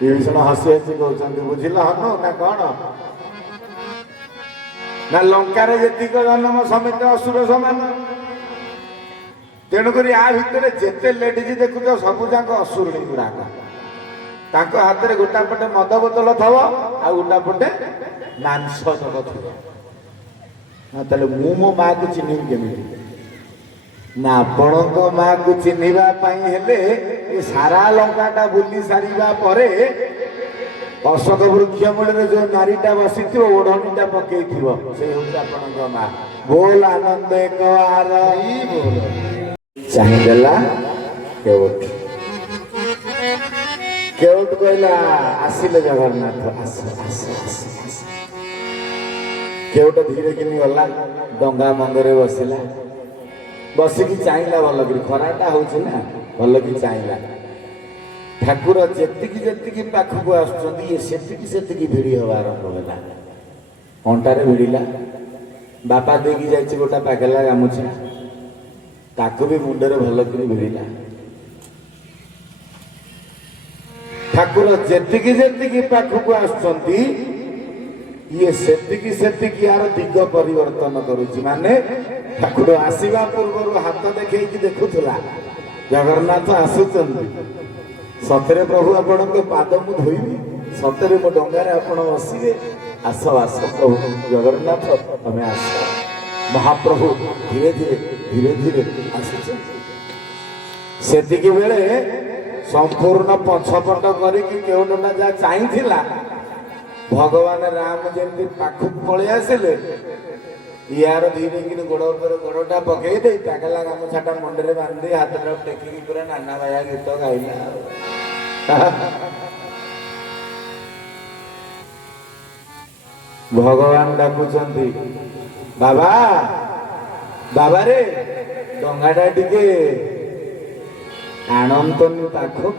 विभीषण हसी हसी कहते बुझिल हनु ना कौन ना लंकार जेतिक जन्म समेत असुर समान तेणुक या भितर जिते लेडीज देखुच सबू जाक असुरणी गुड़ाक हाथ में गोटा पटे मद बोतल थव आ गोटा पटे मांस तक थो मु मो माँ को चिन्हबी केमी ना आपण माँ को चिन्हवाई सारा लंकाटा बुली सारा पर अशोक वृक्ष मूल जो नारीटा बसी ओढ़नीटा पकई से हूँ माँ बोल आनंद एक आर चाहिदेला केवट केवट कहला आसिले जगन्नाथ आस आस आस केवट धीरे किनी गला डंगा मंगरे बसिला बसिकी चाहिला भल कि खराटा होची ना भल कि चाहिला ठाकुर जेतिकी पाखक आसुचंदी ये सेतिकी भिड़ी हवा आरंभ होला अंटारे भिड़िला बापा देकी जाइछि गोटा पाकेला गामुछा ताको भी मुंडरे भल कि भिड़िला ठाकुर जेतिकी पाखक आसुचंदी ये सेतिकी यार दिग परिवर्तन करुछि माने ठाकुर आसीबा पूर्व हाथ देखै देखुला जगन्नाथ आसुचंदी सतरे प्रभु आपण पाद मु धोईबी सतरे मो डंगारे आपण बसिबे आस आस प्रभु जगन्नाथ तमें आस महाप्रभु धीरे धीरे आसुचे बेले संपूर्ण पछपट करके केवटा जहाँ चाहिला भगवान राम जमी पाखक पलि आसिले यार धीरे कि गोड़ गोड़टा पकई दे पाकला गामुछाटा मुंडे बांधि हाथटा टेकिकी पूरा नाना भाया गीत गाइला भगवान डाकुचंती बाबा बाबा रे डंगाटा टिके आणंतनी पाखक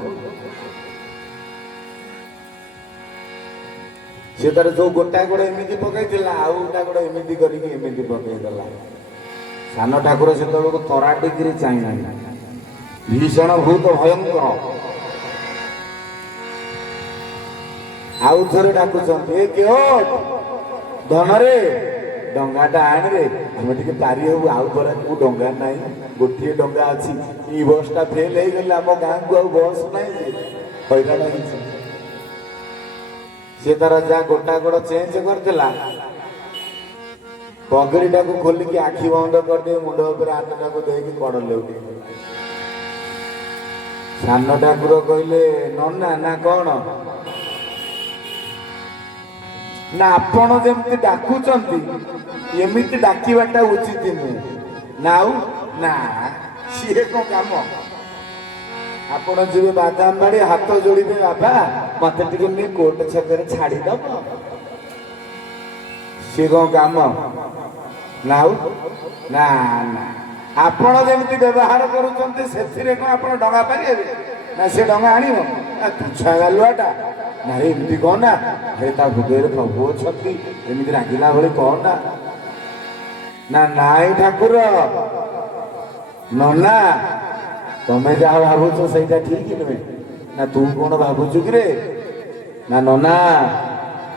से तार जो गोटा गोड़ एमती पकई आउ गोटा गोड़ एमती करमती पकईदेला सान ठाकुर से तराटिक चाहिए भीषण भूत भयंकर आउ थे डाकुंट धन रे डंगाटा आण रे आम टे पारि हूँ आउ थोड़ा को डंगा ना गोटे डंगा अच्छी ई बसटा फेल हो गले आम गाँ को आ बस ना हईराण सी तार जहाँ गोटा गोड़ चेंज करला पगड़ीटा को खोलिकी आखि बंद करदे मुंड उपर हाथटा को देकी कड़ लेउटी सान ठाकुर कहले नन्ना ना कौन ना आपण जमी डाकुचंती एमिति डाकिबाटा उचित नुहे ना ना सी कौन काम आपण जी बादाम बाड़ी हाथ जोड़े बाबा मत कोर्ट छक छाड़ीदब सी कौन काम ना ना आपण जमी व्यवहार करुँचे से डंगा पारे ना से डंगा आण तुछा गालुआटा ना एमती कहना हे हृदय प्रभु अच्छा एमती रागिला भाई कहना ना नाई ठाकुर नना तमें जहाँ भावुच से ठीक नुहे ना तू कौन भावुचु कि ना नना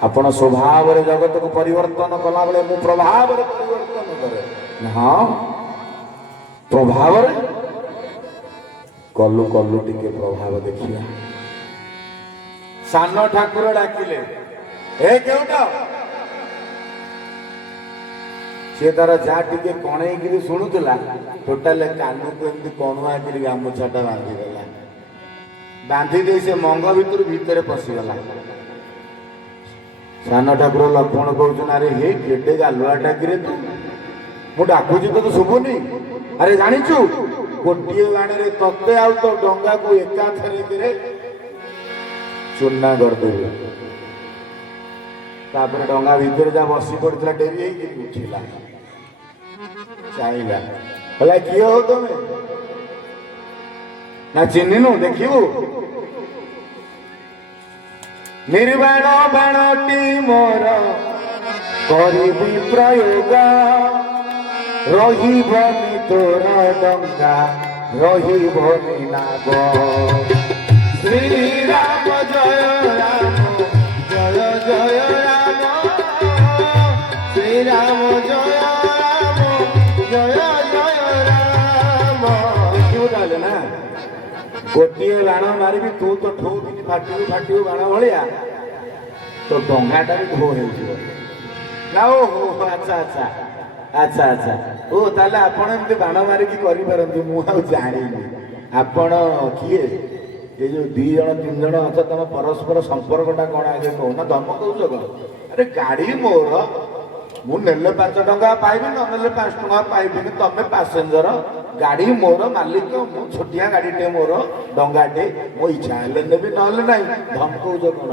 आपण स्वभाव जगत को परिवर्तन कला बेले मु प्रभाव परिवर्तन करे हाँ प्रभाव कलु कलु टिके प्रभाव देखिया सान ठाकुर डाकिले ए केउट ସେ ତାର ଯାହା ଟିକେ କଣେଇକିରି ଶୁଣୁଥିଲା ଟୋଟାଲ କାନକୁ ଏମିତି କଣୁଆକିରି ଗାମୁଛାଟା ବାନ୍ଧିଦେଲା। ବାନ୍ଧି ଦେଇ ସେ ମଙ୍ଗ ଭିତରେ ପଶିଗଲା। ସାନ ଠାକୁର ଲକ୍ଷ୍ମଣ କହୁଛନ୍ତି ଆରେ ହେ କେଡେ ଗାଲୁଆଟା କିରେ ତୁ, ମୁଁ ଡାକୁଛି ତ ଶୁଭୁନି। ଆରେ ଜାଣିଛୁ ଗୋଟିଏ ବାଣରେ ତତେ ଆଉ ତୋ ଡଙ୍ଗାକୁ ଏକାଥରେ ଚୂନା କରିଦେବି। ତାପରେ ଡଙ୍ଗା ଭିତରେ ଯାହା ବସି ପଡିଥିଲା ଡେରି ହେଇକି ଉଠିଲା, ଚାହିଁଲା, କହିଲା କିଏ ହଉ ତମେ? ନା ଚିହ୍ନିନୁ, ଦେଖିବୁ। ନିର୍ବାଣ ବାଣଟି ମୋର କରିବି ପ୍ରୟୋଗ, ରହିବନି ତୋର ଡଙ୍ଗା, ରହିବନି ନାଗ। ଶ୍ରୀରାମ ଜୟ ରାମ ଜୟ ଜୟ ରାମ, ଶ୍ରୀରାମ ଜୟ ରାମ ଜୟ ଜୟ ରାମ। ଦେଖିବୁ ତାହେଲେ ନା, ଗୋଟିଏ ବାଣ ମାରିବି ତୁ ତ ଠୋକିନି ଫାଟିବୁ ବାଣ ଭଳିଆ, ତୋ ଡଙ୍ଗାଟା ବି ଢୋ ହେଇଯିବ ନା। ଓହୋ ଆଚ୍ଛା ଆଚ୍ଛା ଆଚ୍ଛା ଆଚ୍ଛା, ଓ ତାହେଲେ ଆପଣ ଏମିତି ବାଣ ମାରିକି କରିପାରନ୍ତି, ମୁଁ ଆଉ ଜାଣିନି। ଆପଣ କିଏ? ଏ ଯୋଉ 2 ଜଣ 3 ଜଣ ଅଛ, ତମ ପରସ୍ପର ସମ୍ପର୍କଟା କଣ ଆଗେ କହୁନା, ଧମକଉଛ କଣ? ଆରେ ଗାଡି ମୋର, ମୁଁ ନେଲେ 5 ଟଙ୍କା ପାଇବି, ନ ନେଲେ 5 ଟଙ୍କା ପାଇବିନି, ତମେ ପାସେଞ୍ଜର। ଗାଡି ମୋର, ମାଲିକ ମୁଁ, ଛୋଟିଆ ଗାଡିଟେ ମୋର, ଡଙ୍ଗାଟେ, ମୋ ଇଚ୍ଛା ହେଲେ ନେବି ନହେଲେ ନାହିଁ। ଧମକଉଛ କଣ?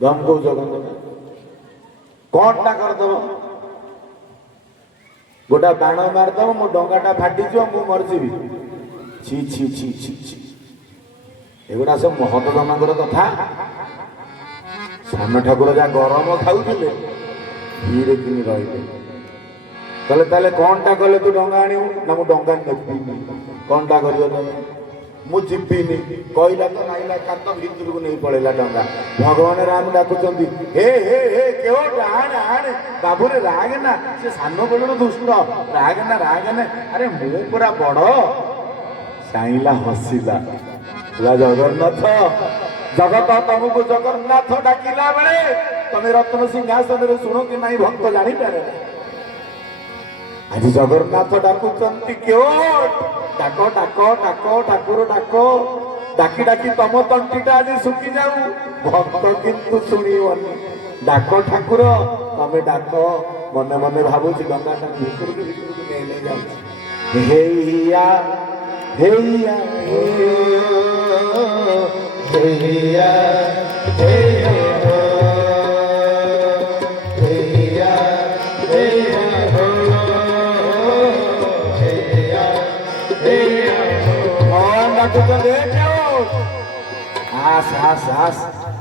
ଧମକଉଛ କଣ? କଣଟା କରିଦବ? ଗୋଟା ବାଣ ମାରିଦବ, ମୋ ଡଙ୍ଗାଟା ଫାଟିଯିବ, ମୁଁ ମରିଯିବି। ଛି ଛି ଛି ଛି ଛି, ଏଗୁଡା ସବୁ ମହତମାନଙ୍କର କଥା। ସାନ ଠାକୁର ଯାହା ଗରମ ଖାଉଥିଲେ ଧୀରେ କିନି ରହିଲେ। କହିଲେ ତାହେଲେ କଣଟା କଲେ ତୁ ଡଙ୍ଗା ଆଣିବୁ? ନା ମୁଁ ଡଙ୍ଗା ନେବିନି। କଣଟା କରିବ ତମେ? ମୁଁ ଯିବିନି। କହିଲା ତ ନାଇଲା କାତ ଭିତରକୁ ନେଇ ପଳେଇଲା ଡଙ୍ଗା। ଭଗବାନ ରାମ ଡାକୁଛନ୍ତି, ହେ ହେ ହେ କେଉଟ ଆଣେ ଆଣେ, ବାବୁରେ ରାଗେ ନା, ସେ ସାନ ବେଳରୁ ଦୁଷ୍ଟ, ରାଗେ ନା ରାଗେ ନା। ଆରେ ମୁଁ ପୁରା ବଡ। ଚାହିଁଲା, ହସିଲା, ଜଗନ୍ନାଥ, ଜଗତ ତମକୁ ଜଗନ୍ନାଥ ଡାକିଲା ବେଳେ ତମେ ରତ୍ନ ସିଂହାସନରେ ଶୁଣ କି ନାଇଁ ଭକ୍ତ ଜାଣିପାରେ। ଆଜି ଜଗନ୍ନାଥ ଡାକୁଛନ୍ତି କେଉଟ, ଡାକ ଡାକ ଡାକ ଠାକୁର ଡାକ। ଡାକି ଡାକି ତମ ତଣ୍ଟିଟା ଆଜି ଶୁଖି ଯାଉ, ଭକ୍ତ କିନ୍ତୁ ଶୁଣିବନି। ଡାକ ଠାକୁର, ତମେ ଡାକ। ମନେ ମନେ ଭାବୁଛି ଡଙ୍ଗାଟା ଭିତରକୁ ନେଇ ନେଇ ଯାଉଛି। ହେଇଆ ହେଇଆ ହେଇଆ ହେଇଆ ହେଇଆ ହେଇଆ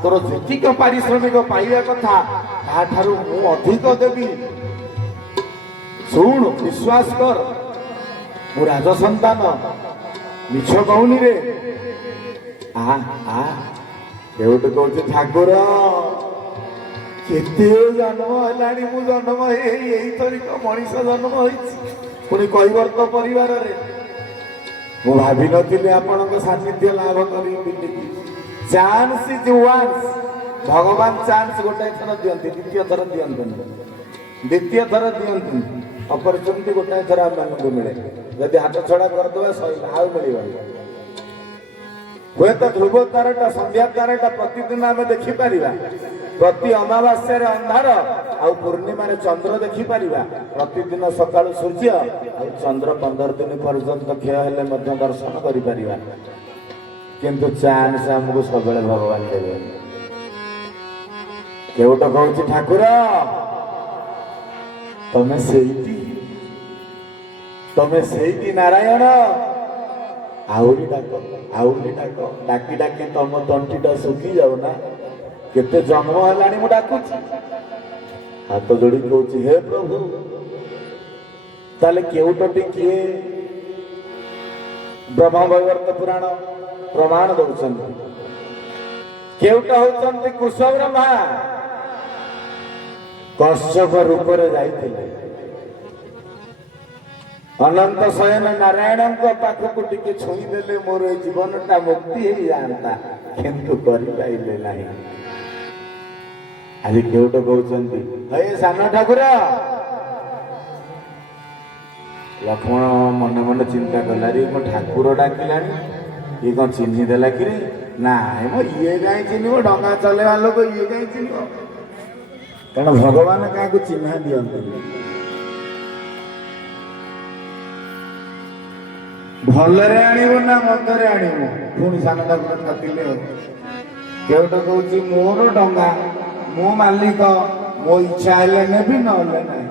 ତୋର ଯେତିକ ପାରିଶ୍ରମିକ ପାଇବା କଥା ତାଠାରୁ ମୁଁ ଅଧିକ ଦେବି। ଶୁଣ, ବିଶ୍ୱାସ କର, ମୁଁ ରାଜସନ୍ତାନ, ମିଛ କହୁନି ରେ। କେଉଠି କହୁଛି, ଠାକୁର କେତେ ଜନ୍ମ ହେଲାଣି, ମୁଁ ଜନ୍ମ ଏଇଥରିକ ମଣିଷ ଜନ୍ମ ହେଇଛି, ପୁଣି କୈବର୍ତ୍ତ ପରିବାରରେ। ମୁଁ ଭାବିନଥିଲି ଆପଣଙ୍କ ସାନ୍ନିଧ୍ୟ ଲାଭ କରିବି। Chance is once. ଭଗବାନ ଚାନ୍ସ ଗୋଟାଏ ଥର ଦିଅନ୍ତି, ଦ୍ୱିତୀୟ ଥର ଦିଅନ୍ତିନି। ଦ୍ୱିତୀୟ ଥର ଦିଅନ୍ତିନି। ଅପରଚୁନିଟି ଗୋଟାଏ ଥର ଆମମାନଙ୍କୁ ମିଳେ। ଯଦି ହାତ ଛଡା କରିଦେବା ସଇଲା, ଆଉ ମିଳିବନି। ହୁଏତ ଧ୍ରୁବ ତାରଟା, ସନ୍ଧ୍ୟା ତାରଟା ପ୍ରତିଦିନ ଆମେ ଦେଖିପାରିବା। ପ୍ରତି ଅମାବାସ୍ୟାରେ ଅନ୍ଧାର ଆଉ ପୂର୍ଣ୍ଣିମାରେ ଚନ୍ଦ୍ର ଦେଖିପାରିବା। ପ୍ରତିଦିନ ସକାଳୁ ସୂର୍ଯ୍ୟ ଆଉ ଚନ୍ଦ୍ର 15 ଦିନ ପର୍ଯ୍ୟନ୍ତ କ୍ଷୟ ହେଲେ ମଧ୍ୟ ଦର୍ଶନ କରିପାରିବା। କିନ୍ତୁ ଚାନ୍ସ ଆମକୁ ସବୁବେଳେ ଭଗବାନ ଦେବେ। କେଉଟ କହୁଛି, ଠାକୁର ତମେ ସେଇଠି, ତମେ ସେଇଠି ନାରାୟଣ। ଆହୁରି ଡାକ, ଆହୁରି ଡାକ। ଡାକି ଡାକି ତମ ତଣ୍ଟିଟା ଶୁଖି ଯାଉ ନା? କେତେ ଜନ୍ମ ହେଲାଣି ମୁଁ ଡାକୁଛି। ହାତ ଯୋଡି କହୁଛି, ହେ ପ୍ରଭୁ। ତାହେଲେ କେଉଟଟି କିଏ? ବ୍ରହ୍ମବୈବର୍ତ ପୁରାଣ ପ୍ରମାଣ ଦଉଛନ୍ତି। କେଉଟ ହଉଛନ୍ତି କୁଶବ୍ରହ୍ମା। କଶ୍ୟପ ରୂପରେ ଯାଇଥିଲେ। ଅନନ୍ତ ଶୟନ ନାରାୟଣଙ୍କ ପାଖକୁ ଟିକେ ଛୁଇଁଦେଲେ ମୋର ଏଇ ଜୀବନଟା ମୁକ୍ତି ହେଇଯାଆନ୍ତା, କିନ୍ତୁ କରିପାରିଲେ ନାହିଁ। ଆଜି କେଉଟ କହୁଛନ୍ତି, ହେ ସାନ ଠାକୁର, ଲକ୍ଷ୍ମଣ ମନେ ମନେ ଚିନ୍ତା କଲା ରେ ମୋ ଠାକୁର ଡାକିଲାଣି, ଇଏ କ'ଣ ଚିହ୍ନି ଦେଲା କି? ନାଇଁ ମ ଇଏ କାହିଁ ଚିହ୍ନିବ, ଡଙ୍ଗା ଚଲେଇବା ଲୋକ ଇଏ କାହିଁ ଚିହ୍ନିବ? କାରଣ ଭଗବାନ କାହାକୁ ଚିହ୍ନା ଦିଅନ୍ତିନି। ଭଲରେ ଆଣିବୁ ନା ମନ୍ଦରେ ଆଣିବୁ? ପୁଣି ସାନ ଠାକୁର ଠକିଲେ। କେଉଟ କହୁଛି ମୋର ଡଙ୍ଗା, ମୋ ମାଲିକ, ମୋ ଇଚ୍ଛା ହେଲେ ନେବି ନହେଲେ ନାହିଁ।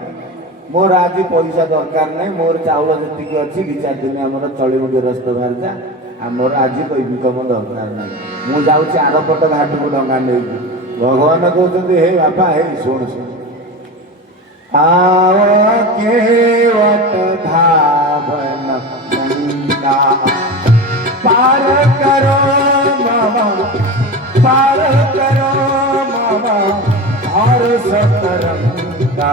ମୋର ଆଜି ପଇସା ଦରକାର ନାହିଁ, ମୋର ଚାଉଳ ଯେତିକି ଅଛି 2-4 ଦିନ ଆମର ଚଳିବ ଗେରସ୍ତ ବାହାରିଯା, ଆମର ଆଜି ଇନକମ ଦରକାର ନାହିଁ, ମୁଁ ଯାଉଛି ଆରପଟ ଘାଟକୁ ଡଙ୍ଗା ନେଇକି। ଭଗବାନ କହୁଛନ୍ତି ହେ ବାପା, ହେ ଶୁଣ ଶୁଣ, आओ केवट धावन गंगा, पार करो मामा, पार करो मामा, और सतरंगा।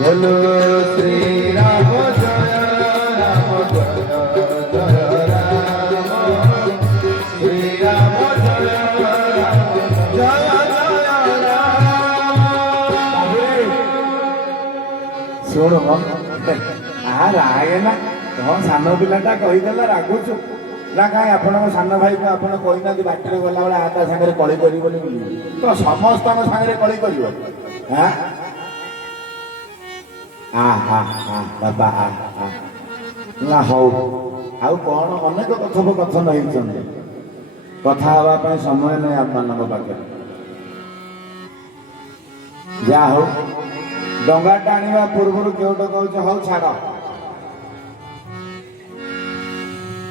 बोलो श्री राम जय राम जय जय राम, श्री राम जय राम जय ଶୁଣ ରାଗ ନା କଣ? ସାନ ପିଲାଟା କହିଦେଲା ରାଗୁଛୁ ନା କାହିଁ? ଆପଣଙ୍କ ସାନ ଭାଇକୁ ଆପଣ କହିନାହାନ୍ତି ବାଟରେ ଗଲାବେଳେ ତା ସାଙ୍ଗରେ କଳି କରିବନି ବୋଲି? ତ ସମସ୍ତଙ୍କ ସାଙ୍ଗରେ କଳି କରିବ? ବାବା ନା ହଉ, ଆଉ କଣ? ଅନେକ କଥୋପକଥନ ହେଇଛନ୍ତି, କଥା ହେବା ପାଇଁ ସମୟ ନାହିଁ ଆପଣଙ୍କ ପାଖରେ। ଯାହା ହଉ, ଡଙ୍ଗାଟା ଆଣିବା ପୂର୍ବରୁ କେଉଟ କହୁଛ ହଉ ଛାଡ,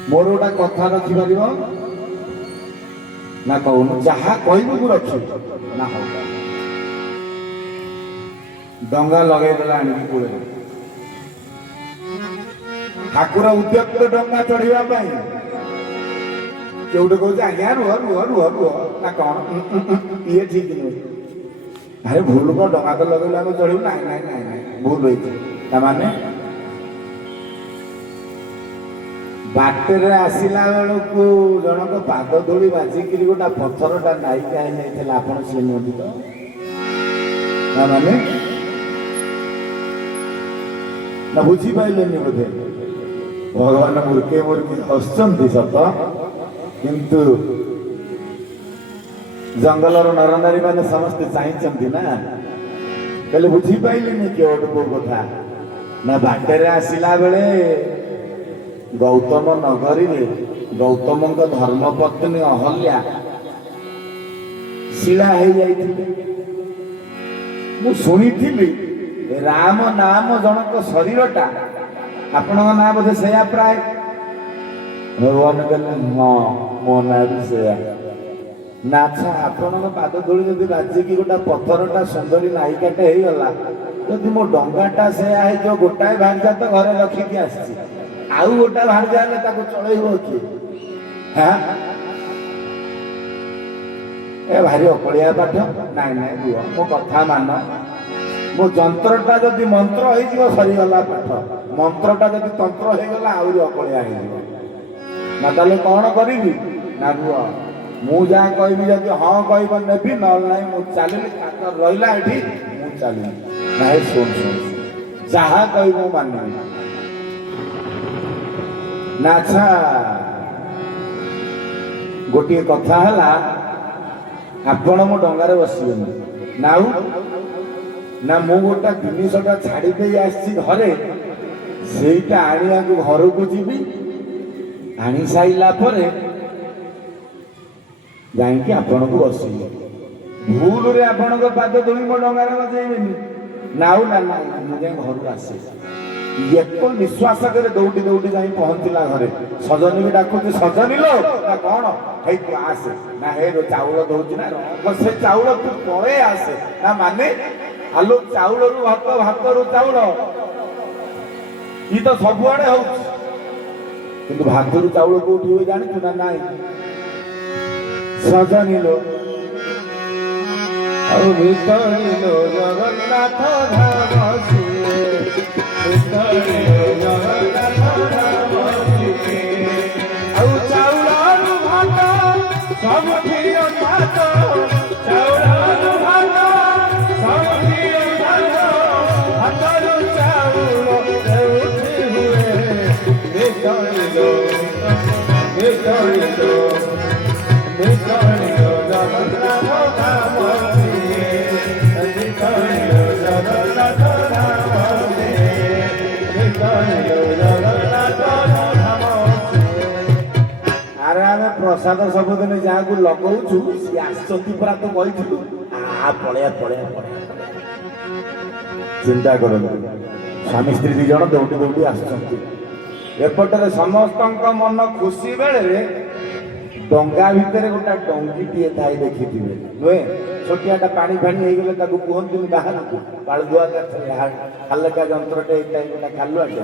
ମୋର ଗୋଟେ କଥା ରଖିପାରିବ ନା? କହୁନୁ, ଯାହା କହିବୁ ମୁଁ ରଖିବି ନା? ହଉ। ଡଙ୍ଗା ଲଗେଇଦେଲା ଆଣିକି କୂଳରେ। ଠାକୁର ଉଦ୍ୟକ୍ତ ଡଙ୍ଗା ଚଢିବା ପାଇଁ। କେଉଟ କହୁଛି ଆଜ୍ଞା ରୁହ ରୁହ ରୁହ ରୁହ ନା କଣ? ଇଏ ଠିକ ନୁହେଁ। ଆରେ ଭୁଲ କଣ? ଡଙ୍ଗା ତ ଲଗେଇଲେ ଆମେ ଚଢିବୁ? ନାଇଁ ନାଇଁ ନାଇଁ ନାଇଁ, ଭୁଲ ହେଇଛି। ତାମାନେ ବାଟରେ ଆସିଲା ବେଳକୁ ଜଣଙ୍କ ପାଦ ଧୂଳି ବାଜିକିରି ଗୋଟେ ପଥରଟା ନାଇକା ହେଇଯାଇଥିଲା, ଆପଣ ସିଏ ନୁହନ୍ତି ତ? ତାମାନେ ନା ବୁଝିପାରିଲେନି ବୋଧେ? ଭଗବାନ ମୂର୍ଖେ ମୂର୍ଖେ ହସୁଛନ୍ତି ସତ, କିନ୍ତୁ ଜଙ୍ଗଲର ନରନାରୀ ମାନେ ସମସ୍ତେ ଚାହିଁଛନ୍ତି ନା। କହିଲେ ବୁଝିପାରିଲେନି କେଉଟ କୋଉ କଥା? ନା ବାଟରେ ଆସିଲା ବେଳେ ଗୌତମ ନଗରୀରେ ଗୌତମଙ୍କ ଧର୍ମପତ୍ନୀ ଅହଲ୍ୟା ଶିଳା ହେଇଯାଇଥିଲେ। ମୁଁ ଶୁଣିଥିଲି ରାମ ନାମ ଜଣକ ଶରୀରଟା, ଆପଣଙ୍କ ନାଁ ବୋଧେ ସେୟା ପ୍ରାୟ? ଭଗବାନ କହିଲେ ହଁ, ମୋ ନାଁ ବି ସେୟା। ନା ଆଚ୍ଛା, ଆପଣଙ୍କ ପାଦ ଧୂଳି ଯଦି ବାଜିକି ଗୋଟେ ପଥରଟା ସୁନ୍ଦରୀ ନାୟିକାଟେ ହେଇଗଲା, ଯଦି ମୋ ଡଙ୍ଗାଟା ସେୟା ହେଇଯିବ, ଗୋଟାଏ ଭାରିଜା ତ ଘରେ ରଖିକି ଆସିଛି, ଆଉ ଗୋଟା ଭାରିଜା ହେଲେ ତାକୁ ଚଳେଇବ କିଏ? ଏ ଭାରି ଅକଳିଆ ପାଠ। ନାଇଁ ନାଇଁ ରୁହ, ମୋ କଥା ମାନ। ମୋ ଯନ୍ତ୍ରଟା ଯଦି ମନ୍ତ୍ର ହେଇଯିବ ସରିଗଲା ପାଠ, ମନ୍ତ୍ରଟା ଯଦି ତନ୍ତ୍ର ହେଇଗଲା ଆହୁରି ଅକଳିଆ ହେଇଯିବ। ନା ତାହେଲେ କଣ କରିବି? ନା ରୁହ, ମୁଁ ଯାହା କହିବି ଯଦି ହଁ କହିବ ନେବି, ନହେଲେ ନାହିଁ ମୁଁ ଚାଲିଲି। ରହିଲା ଏଠି, ମୁଁ ଚାଲିଲି। ନାଇଁ ଶୁଣ ଶୁଣ, ଯାହା କହିବ ମୁଁ ମାନିବି। ନା ଆଚ୍ଛା, ଗୋଟିଏ କଥା ହେଲା, ଆପଣ ମୋ ଡଙ୍ଗାରେ ବସିବେନି ନା? ଆଉ ନା ମୁଁ ଗୋଟେ ଜିନିଷଟା ଛାଡ଼ି ଦେଇ ଆସିଛି ଘରେ, ସେଇଟା ଆଣିବାକୁ ଘରକୁ ଯିବି। ଆଣି ସାରିଲା ପରେ ଯାଇକି ଆପଣଙ୍କୁ ବସିବି। ଭୁଲରେ ଆପଣଙ୍କ ପାଦ ଧୂଳି ମୋ ଡଙ୍ଗାରେ ବଜେଇବେନି ନା? ଆଉ ନା ନା, ମୁଁ ଯାଇ ଘରକୁ ଆସେ। ଏକ ନିଶ୍ୱାସ କରି ଦୌଡ଼ି ଦୌଡ଼ି ଯାଇ ପହଞ୍ଚିଲା ଘରେ। ସଜନୀକି ଡାକୁଛି, ସଜନୀ ଲୋ, ନା କଣ? ହେଇ ତୁ ଆସେ। ନା ହେ ଚାଉଳ ଦଉଛି ନା, ସେ ଚାଉଳ ତୁ ପଳେଇ ଆସେ। ନା ମାନେ ଆଲୋ, ଚାଉଳରୁ ଭାତ, ଭାତରୁ ଚାଉଳ, ଇଏ ତ ସବୁଆଡେ ହଉଛି, କିନ୍ତୁ ଭାତରୁ ଚାଉଳ କୋଉଠି ହୁଏ ଜାଣିଛୁ ନା ନାଇଁ? ସଜନୀ ଲୋ, ଆଉ ଭିତରି ଲୋ ଜଗନ୍ନାଥ ଧାମ ସିଏ, ଭିତରି ଲୋ ଜଗନ୍ନାଥ ଧାମ ସିଏ, ଆଉ ଚାଉଳରୁ ଭାତ ସବୁଠି ଭାତ, ଚାଉଳରୁ ଭାତ ସବୁଠି ଭାତ, ଭାତରୁ ପ୍ରସାଦ ସବୁଦିନ ଯାହାକୁ ଲଗଉଛୁ ସିଏ ଆସୁଛନ୍ତି ପରା ତୁ କହିଥିଲୁ ପଳେଆ ପଳେଆ ପଳେଆ ଚିନ୍ତା କରନ୍ତୁ ସ୍ୱାମୀ ସ୍ତ୍ରୀ ଦି ଜଣ ଦୌଡ଼ି ଦୌଡ଼ି ଆସୁଛନ୍ତି ଏପଟରେ ସମସ୍ତଙ୍କ ମନ ଖୁସି ବେଳରେ ଡଙ୍ଗା ଭିତରେ ଗୋଟେ ଡଙ୍ଗିଟିଏ ଥାଏ ଦେଖିଥିବେ ନୁହେଁ ଛୋଟିଆଟା ପାଣି ଫାଣି ହେଇଗଲେ ତାକୁ କୁହନ୍ତିନି ବାହାରକୁ ପାଳୁଦୁଆ ହାଲକା ଯନ୍ତ୍ରଟେ ହେଇଥାଏ ଗୋଟେ ଖାଲୁଆଟେ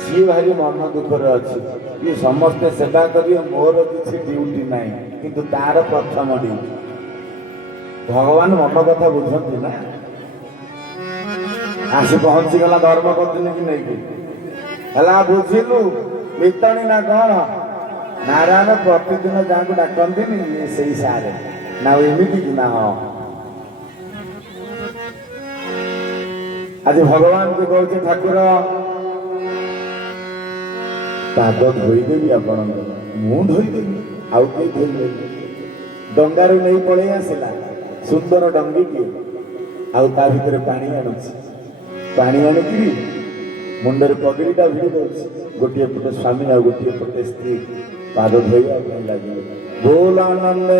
ସିଏ ଭାରି ମନ ଦୁଃଖରେ ଅଛି ଇଏ ସମସ୍ତେ ସେବା କରିବେ ମୋର କିଛି ଡ୍ୟୁଟି ନାହିଁ କିନ୍ତୁ ତାର ପ୍ରଥମ ଡ୍ୟୁଟି ଭଗବାନ ମନ କଥା ବୁଝନ୍ତି ନା ଆସି ପହଞ୍ଚିଗଲା ଧର୍ମ ପତ୍ନୀ କି ନେଇକି ହେଲା ବୁଝିଲୁ ମିତଣୀ ନା କଣ ନାରାୟଣ ପ୍ରତିଦିନ ଯାହାକୁ ଡାକନ୍ତିନି ସେଇ ସାରେ ନା ଏମିତି କି ନା ହଁ ଆଜି ଭଗବାନଙ୍କୁ କହୁଛି ଠାକୁର ପାଦ ଧୋଇଦେବି ଆପଣଙ୍କର ମୁଁ ଧୋଇଦେବି ଆଉ କେହି ଧୋଇଦେବି ଡଙ୍ଗାରୁ ନେଇ ପଳେଇ ଆସିଲା ସୁନ୍ଦର ଡଙ୍ଗିଟିଏ ଆଉ ତା ଭିତରେ ପାଣି ଆଣୁଛି ପାଣି ଆଣିକିରି ମୁଣ୍ଡରେ ପଗଡ଼ିଟା ଭିଡ଼ି ଦଉଛି ଗୋଟିଏ ପଟେ ସ୍ୱାମୀ ଆଉ ଗୋଟିଏ ପଟେ ସ୍ତ୍ରୀ ପାଦ ଧୋଇବା ପାଇଁ ଲାଗିଲେ ବୋଲ ଆନନ୍ଦ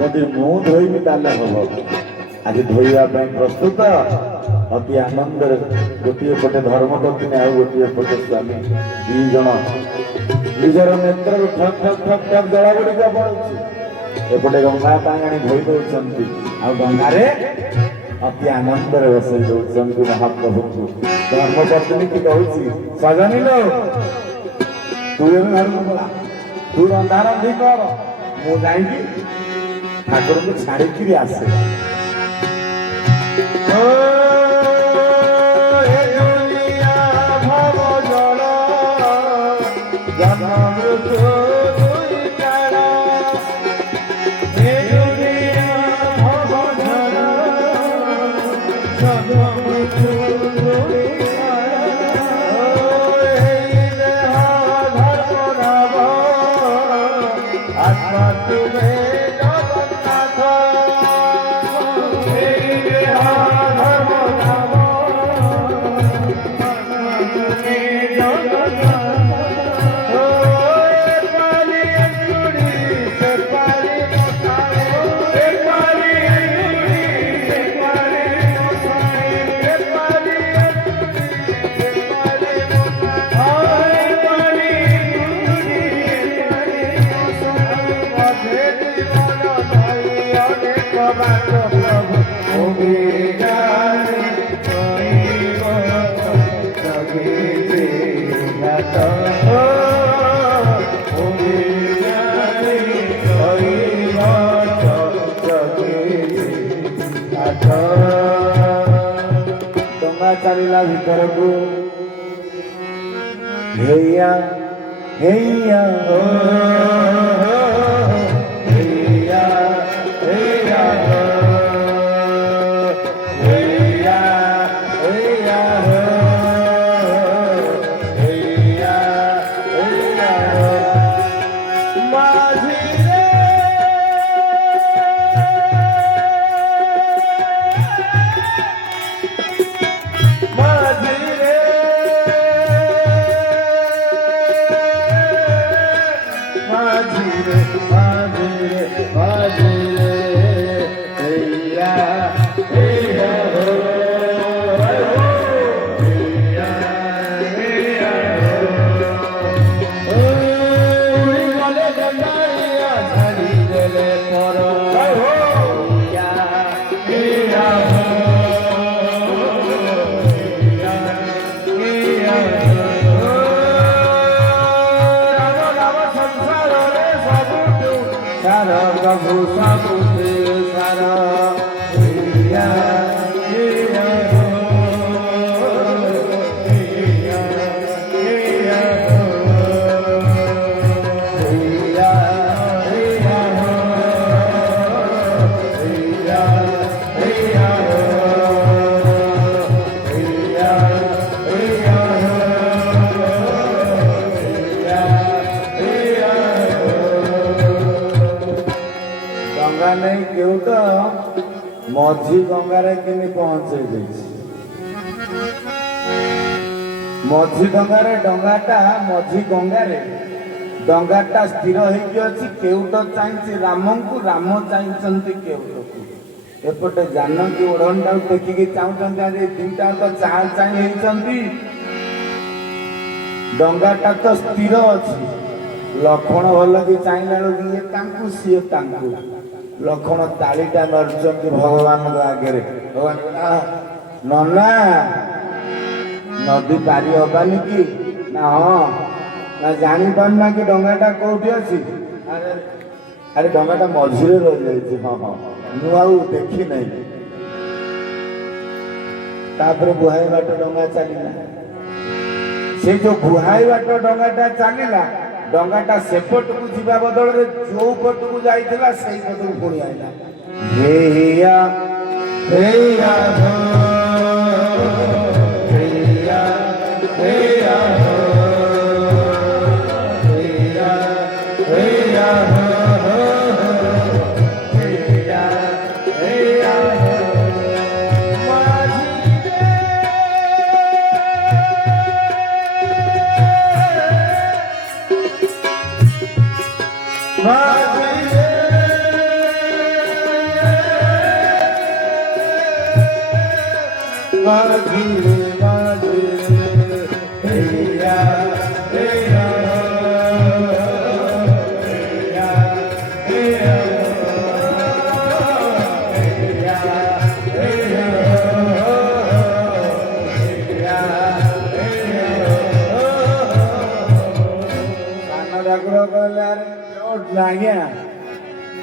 ଯଦି ମୁଁ ଧୋଇବି ତାହେଲେ ହବ ଆଜି ଧୋଇବା ପାଇଁ ପ୍ରସ୍ତୁତ ଅତି ଆନନ୍ଦରେ ଗୋଟିଏ ପଟେ ଧର୍ମପତ୍ନୀ ଆଉ ଗୋଟିଏ ପଟେ ସ୍ୱାମୀ ଦି ଜଣ ନିଜର ନେତ୍ରରୁ ଠକ୍ ଠକ୍ ଠକ୍ ଠକ୍ ଜଳ ଗୁଡ଼ିକ ପଡୁଛି ଏପଟେ ଗଙ୍ଗା ପାଣି ଆଣି ଧୋଇ ଦଉଛନ୍ତି ଆଉ ଗଙ୍ଗାରେ ଅତି ଆନନ୍ଦରେ ବସେଇ ଦଉଛନ୍ତି ମହାପ୍ରଭୁଙ୍କୁ ଧର୍ମପତ୍ନୀ କି କହୁଛି ସଜନିଲୋ ତୁ ଏବେ ଘରକୁ ପଳା ତୁ ରନ୍ଧାରନ୍ଧି କର ମୁଁ ଯାଇକି ଠାକୁରଙ୍କୁ ଛାଡ଼ିକିରି ଆସେ ଚାଲିଲା ଭିତରକୁ ହେଇଆ ହେଇଆ ହେଇଆ ହେଇଆ ହେଇଆ ହେଇଆ ହେଇଆ ହେଇଆ ମାଝିରେ মাঝিরে କେଉଟ ମଝି ଗଙ୍ଗାରେ କେମିତି ପହଞ୍ଚେଇ ଦେଇଛି। ମଝି ଡଙ୍ଗାରେ ଡଙ୍ଗାଟା ମଝି ଗଙ୍ଗାରେ ଡଙ୍ଗାଟା ସ୍ଥିର ହେଇକି ଅଛି। କେଉଟ ଚାହିଁଛି ରାମଙ୍କୁ, ରାମ ଚାହିଁଛନ୍ତି କେଉଟକୁ। ଏପଟେ ଜାନକୀ ଓଢ଼ଣଟାକୁ ଟେକିକି ଚାହୁଁଛନ୍ତି। ଆରେ ଦିଟା ତ ଚାହିଁ ଚାହିଁ ହେଇଛନ୍ତି। ଡଙ୍ଗାଟା ତ ସ୍ଥିର ଅଛି। ଲକ୍ଷ୍ମଣ ଭଲ କି ଚାହିଁଲା ବେଳକୁ ଇଏ ତାଙ୍କୁ ସିଏ ତାଙ୍କୁ। ଲକ୍ଷ୍ମଣ ତାଳିଟା ମାରୁଛନ୍ତି ଭଗବାନଙ୍କ ଆଗରେ। ଭଗବାନ ନନା ନଦୀ ପାରି ହବାନି କି? ନା ହଁ। ନା ଜାଣିପାରୁନା କି ଡଙ୍ଗାଟା କୋଉଠି ଅଛି? ଆରେ ଡଙ୍ଗାଟା ମଝିରେ ରହିଯାଇଛି। ହଁ ହଁ ମୁଁ ଆଉ ଦେଖି ନାହିଁ। ତାପରେ ବୁହାଇ ବାଟ ଡଙ୍ଗା ଚାଲିଲା। ସେ ଯୋଉ ବୁହାଇ ବାଟ ଡଙ୍ଗାଟା ଚାଲିଲା, ଡଙ୍ଗାଟା ସେପଟକୁ ଯିବା ବଦଳରେ ଯୋଉ ପଟକୁ ଯାଇଥିଲା ସେଇ ପଟକୁ ପୁଣି ଆଇଲା। ହେଇଆ ହେଇଆ ହେଇଆ ହେଇଆ ଆଜ୍ଞା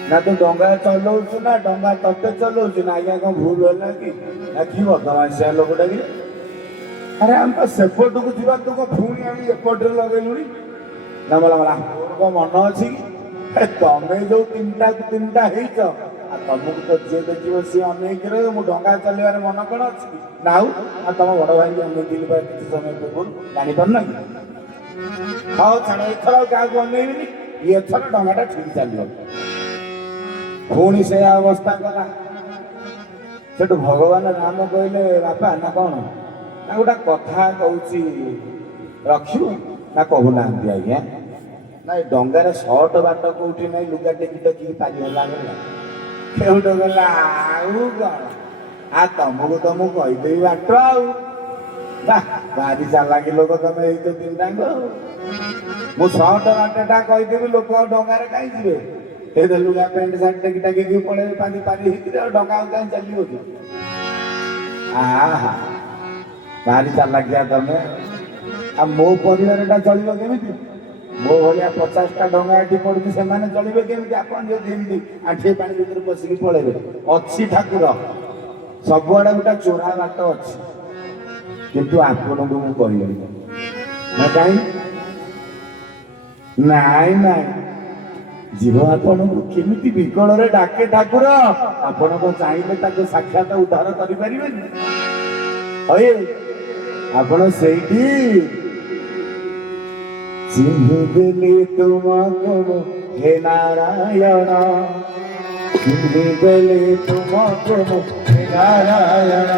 ନା ତୁ ଡଙ୍ଗା ଚଲଉଛୁ ନା ଡଙ୍ଗା ତତେ ଚଲଉଛୁ ନା? ଆଜ୍ଞା କଣ ଭୁଲ ହେଲା କି? ନା କି ବଦମାସିଆ ଲୋକଟା କି? ଆରେ ଆମେ ତ ସେପଟକୁ ଯିବା, ତୁ କଣ ପୁଣି ଆମେ ଏପଟରେ ଲଗେଇଲୁଣି? ନା ବୋଲା ବୋଲା କଣ ମନ ଅଛି କି? ତମେ ଯୋଉ ତିନିଟା ହେଇଛ, ଆଉ ତମକୁ ତ ଯିଏ ଦେଖିବ ସିଏ ଅନେଇକି ରହିବ। ମୁଁ ଡଙ୍ଗା ଚଲେଇବାରେ ମନ କଣ ଅଛି କି? ନା ଆଉ ତମ ବଡ ଭାଇକି ଅନେଇଥିଲି ବା କିଛି ସମୟ ପୂର୍ବରୁ, ଜାଣିପାରୁନ କି? ହଉ ଛାଡ଼, ଏଥର ଆଉ କାହାକୁ ଅନେଇବିନି। ଏଥର ଡଙ୍ଗାଟା ଠିକ ଚାଲିବ। ପୁଣି ସେ ଅବସ୍ଥା କଲା। ସେଠୁ ଭଗବାନ ରାମ କହିଲେ ବାପା ନା କଣ? ନା ଗୋଟେ କଥା କହୁଛି ରଖିବୁ ନା କହୁନାହାନ୍ତି ଆଜ୍ଞା? ନା ଏ ଡଙ୍ଗାରେ ସର୍ଟ ବାଟ କୋଉଠି ନାହିଁ, ଲୁଗା ଟେକି ଟେକିକି ପାରିଗଲା ଗଲା। କେଉଟ ଗଲା ଆଉ କଣ? ତମକୁ ତ ମୁଁ କହିଦେବି ବାଟ ଆଉ। ଭାରି ଚାଲାକି ଲୋକ ତମେ ହେଇଛ ତିନିଟାଙ୍କ। ମୁଁ ସର୍ଟ ବାଟଟା କହିଦେବି, ଲୋକ ଆଉ ଡଙ୍ଗାରେ କାହିଁ ଯିବେ? ଏ ଲୁଗା ପ୍ୟାଣ୍ଟ ସାର୍ଟ ଟେକି ଟାକିକି ପଳେଇବେ ପାଣି ପାରି ହେଇକି। ଆଉ ଡଙ୍ଗା ଆଉ କାହିଁ ଚାଲିବ କି? ଭାରି ଚାଲାକିଆ ତମେ। ଆଉ ମୋ ପରିବାରଟା ଚଳିବ କେମିତି? ମୋ ଭଳିଆ 50ଟା ଡଙ୍ଗା ଏଠି ପଡୁଛି, ସେମାନେ ଚଳିବେ କେମିତି? ଆପଣ ଯଦି ଏମିତି ଆଣ୍ଠିଏ ପାଣି ଭିତରେ ପଶିକି ପଳେଇବେ। ଅଛି ଠାକୁର, ସବୁଆଡେ ଗୋଟେ ଚୋରା ବାଟ ଅଛି, କିନ୍ତୁ ଆପଣଙ୍କୁ ମୁଁ କହିବି ନା କାହିଁ? ନାଇଁ ନାଇଁ, ଜୀବ ଆପଣଙ୍କୁ କେମିତି ବିକଳରେ ଡାକେ ଠାକୁର। ଆପଣ କଣ ଚାହିଁଲେ ତାକୁ ସାକ୍ଷାତ ଉଦ୍ଧାର କରିପାରିବେନି? ହଏ ଆପଣ ସେଇଠି ଚିହ୍ନିଦେଲି ତୁମକୁ ହେ ନାରାୟଣ, ଚିହ୍ନିଦେଲି ତୁମକୁ ହେ ନାରାୟଣ।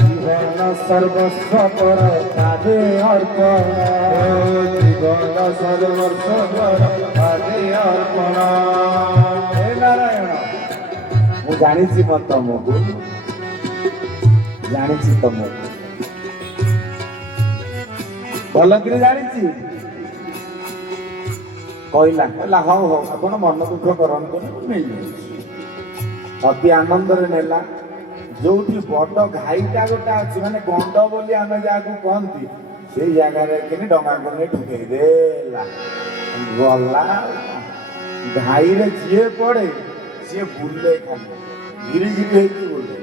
ଜୀବନ ସର୍ବସ୍ୱ ପର ତାଦେ ଅର୍ପଣ, ଜୀବନ ସର୍ବସ୍ୱ ପର ତାଦେ ଅର୍ପଣ। ହେ ନାରାୟଣ, ମୁଁ ଜାଣିଛି ମୁଁ ତମକୁ, ଜାଣିଛି ତମକୁ ଭଲ କରି ଜାଣିଛି। କହିଲା ହଉ ହଉ ଆପଣ ମନ ଦୁଃଖ କରନ୍ତୁନି, ମୁଁ ନେଇଯାଉଛି। ଅତି ଆନନ୍ଦରେ ନେଲା। ଯୋଉଠି ବଡ ଘାଇଟା ଗୋଟେ ଅଛି, ମାନେ ଗଣ୍ଡ ବୋଲି ଆମେ ଯାହାକୁ କହନ୍ତି, ସେଇ ଜାଗାରେ କିନି ଡଙ୍ଗାକୁ ନେଇ ଢୁକେଇ ଦେଲା। ଗଲା ଘାଇରେ ଯିଏ ପଡେ ସିଏ ବୁଲେ, ଖାଲି ଗିରି ଗିରି ହେଇକି ବୁଲେ।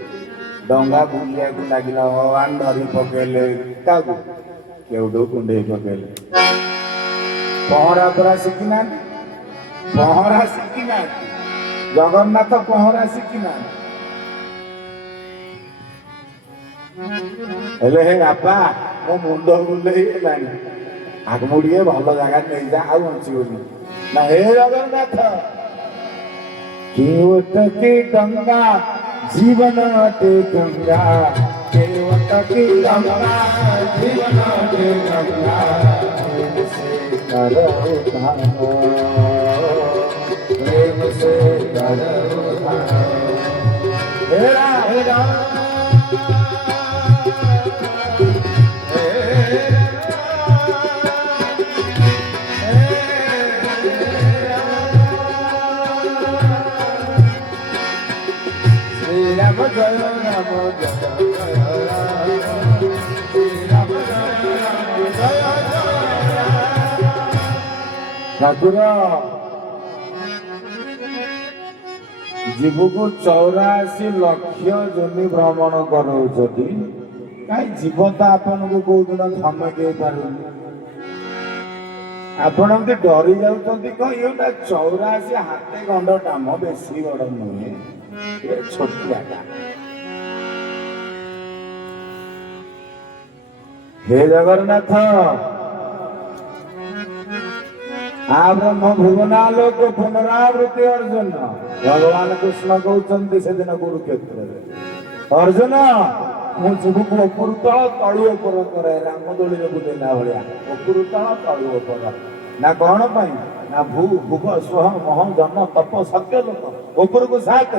ଡଙ୍ଗା ବୁଲିବାକୁ ଲାଗିଲା। ଭଗବାନ ଧରି ପକେଇଲେ କାହାକୁ? କେଉଟକୁ କୁଣ୍ଡେଇ ପକେଇଲେ। ପହଁରା ପରା ଶିଖିନାହାନ୍ତି, ପହଁରା ଶିଖିନାହାନ୍ତି। ଜଗନ୍ନାଥ ପହଁରା ଶିଖିନାହାନ୍ତି। ହେଲେ ହେ ବାପା ମୋ ମୁଣ୍ଡ ବୁଲେଇ ହେଲାଣି, ଆଗକୁ ଟିକେ ଭଲ ଜାଗା ନେଇଯା, ଆଉ ବଞ୍ଚିବନି। ନା ହେ ଜଗନ୍ନାଥ केवटकी गंगा जीवन अटे गंगा केवटकी गंगा जीवन अटे गंगा प्रेम से कर उद्धार प्रेम से कर उद्धार हेरा हेरा राम जय राम जय जय राम श्री राम जय राम जय जय ठाकुर जीव को 84 लक्ष जोनि भ्रमण कराउछथि काई जीव तो आपन को को दिन धमके पारु आपण हमते डरी जाउछथि को एटा 84 हाथे गंड टाम बेसी बड़ नुहे ये छोटिया का हे जगन्नाथ आ ब्रह्म भुवनालोक पुनरावृत्ति अर्जुन भगवान कृष्ण कहते से दिन कुरुक्षेत्र अर्जुन मु जीव को ओपुर तल तळु ओपर करे रामदोली रे बुलेला भलिया ओपुर तल तळु ओपर ना कौन पाई ना भू भुव स्वह मह जन्म तप सत्य लोक ओपुर को साथ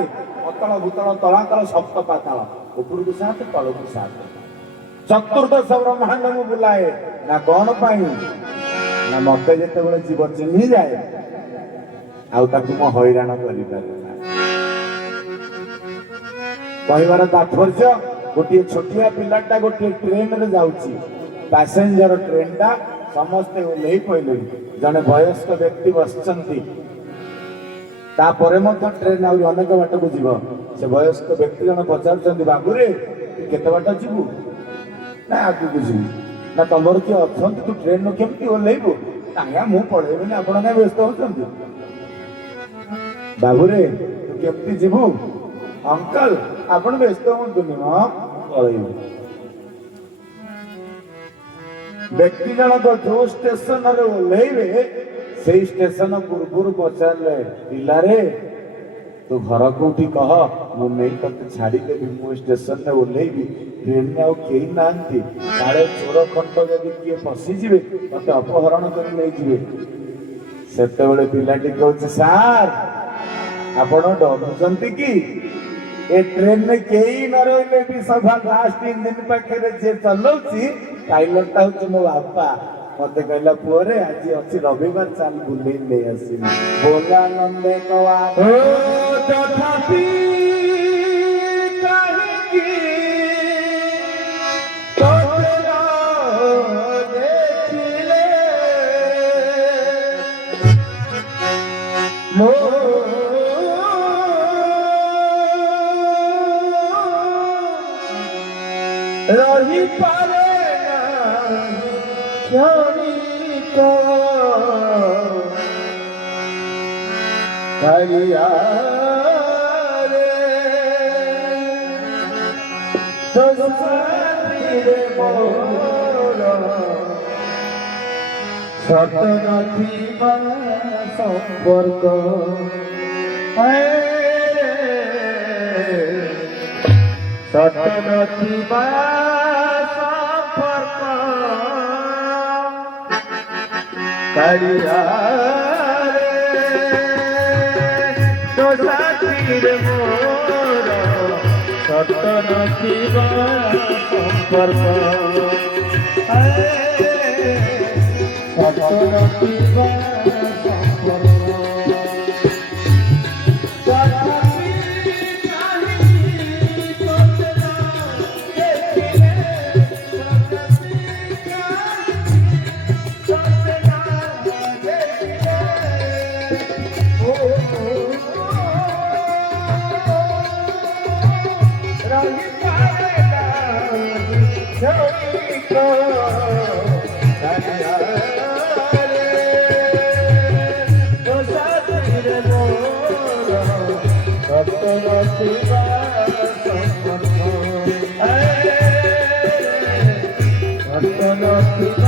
अतल भूतल तलातल सप्त पाताल ओपुर को साथ तल को साथ चतुर्दश ब्रह्मांड मु बुलाए ना कौन पाई ना मते जेते बेले जीव चिन्ही जाए आउ ताकू म हैरान करि पारे कहबार तात्पर्य गोटे छोटिया पिलाटा गोटे ट्रेन रे जाउची पैसेंजर ट्रेन टा समस्ते ओल्हेई पइले जने वयस्क व्यक्ति बसचंती तापरे मध्य ट्रेन आउ अनेक बाट को जीव से वयस्क व्यक्ति जने पचारचंती बाबूरे केते बाट जीवु ना आगु को जीवु ना तमर कि अछंती तू ट्रेन नो केमती ओल्हेइबु ताया मु पळेबे ना आपण का व्यस्त होचंती बाबूरे तू केमती जीवु अंकल आपण व्यस्त होंतुनी म पळेबे व्यक्ति जनक जो स्टेशन रे ओल्हेइबे से स्टेशन पूर्व पचारे पिलारे तू घर कोठी कह मु नहीं तते छाड़ी देबी मु स्टेशन रे ओल्हेइबी ट्रेन में आउ केही नांती काले चोर खंड जदि किए फसी जिवे तते अपहरण करि नै जिवे सेते बेले पिलाटी कहछ सर आपण डरुचंती की ए ट्रेन में केही न रहले भी सभा लास्ट इंजन पाखे जे चलौची पायलट ता होछ मो बापा मते कहला पुअरे आज अछि रविवार चाल बुले ले आसी बोला नंदे कवा ओ तथापि कहि तोते देखिले मो रही पारे क्षणिक करिया रे तो साथी मोर सत नथी संपर्क सत नथी संपर्क करिया रे तो साथी रे मोर सत नथी संपर्क सत नथी संपर्क Satu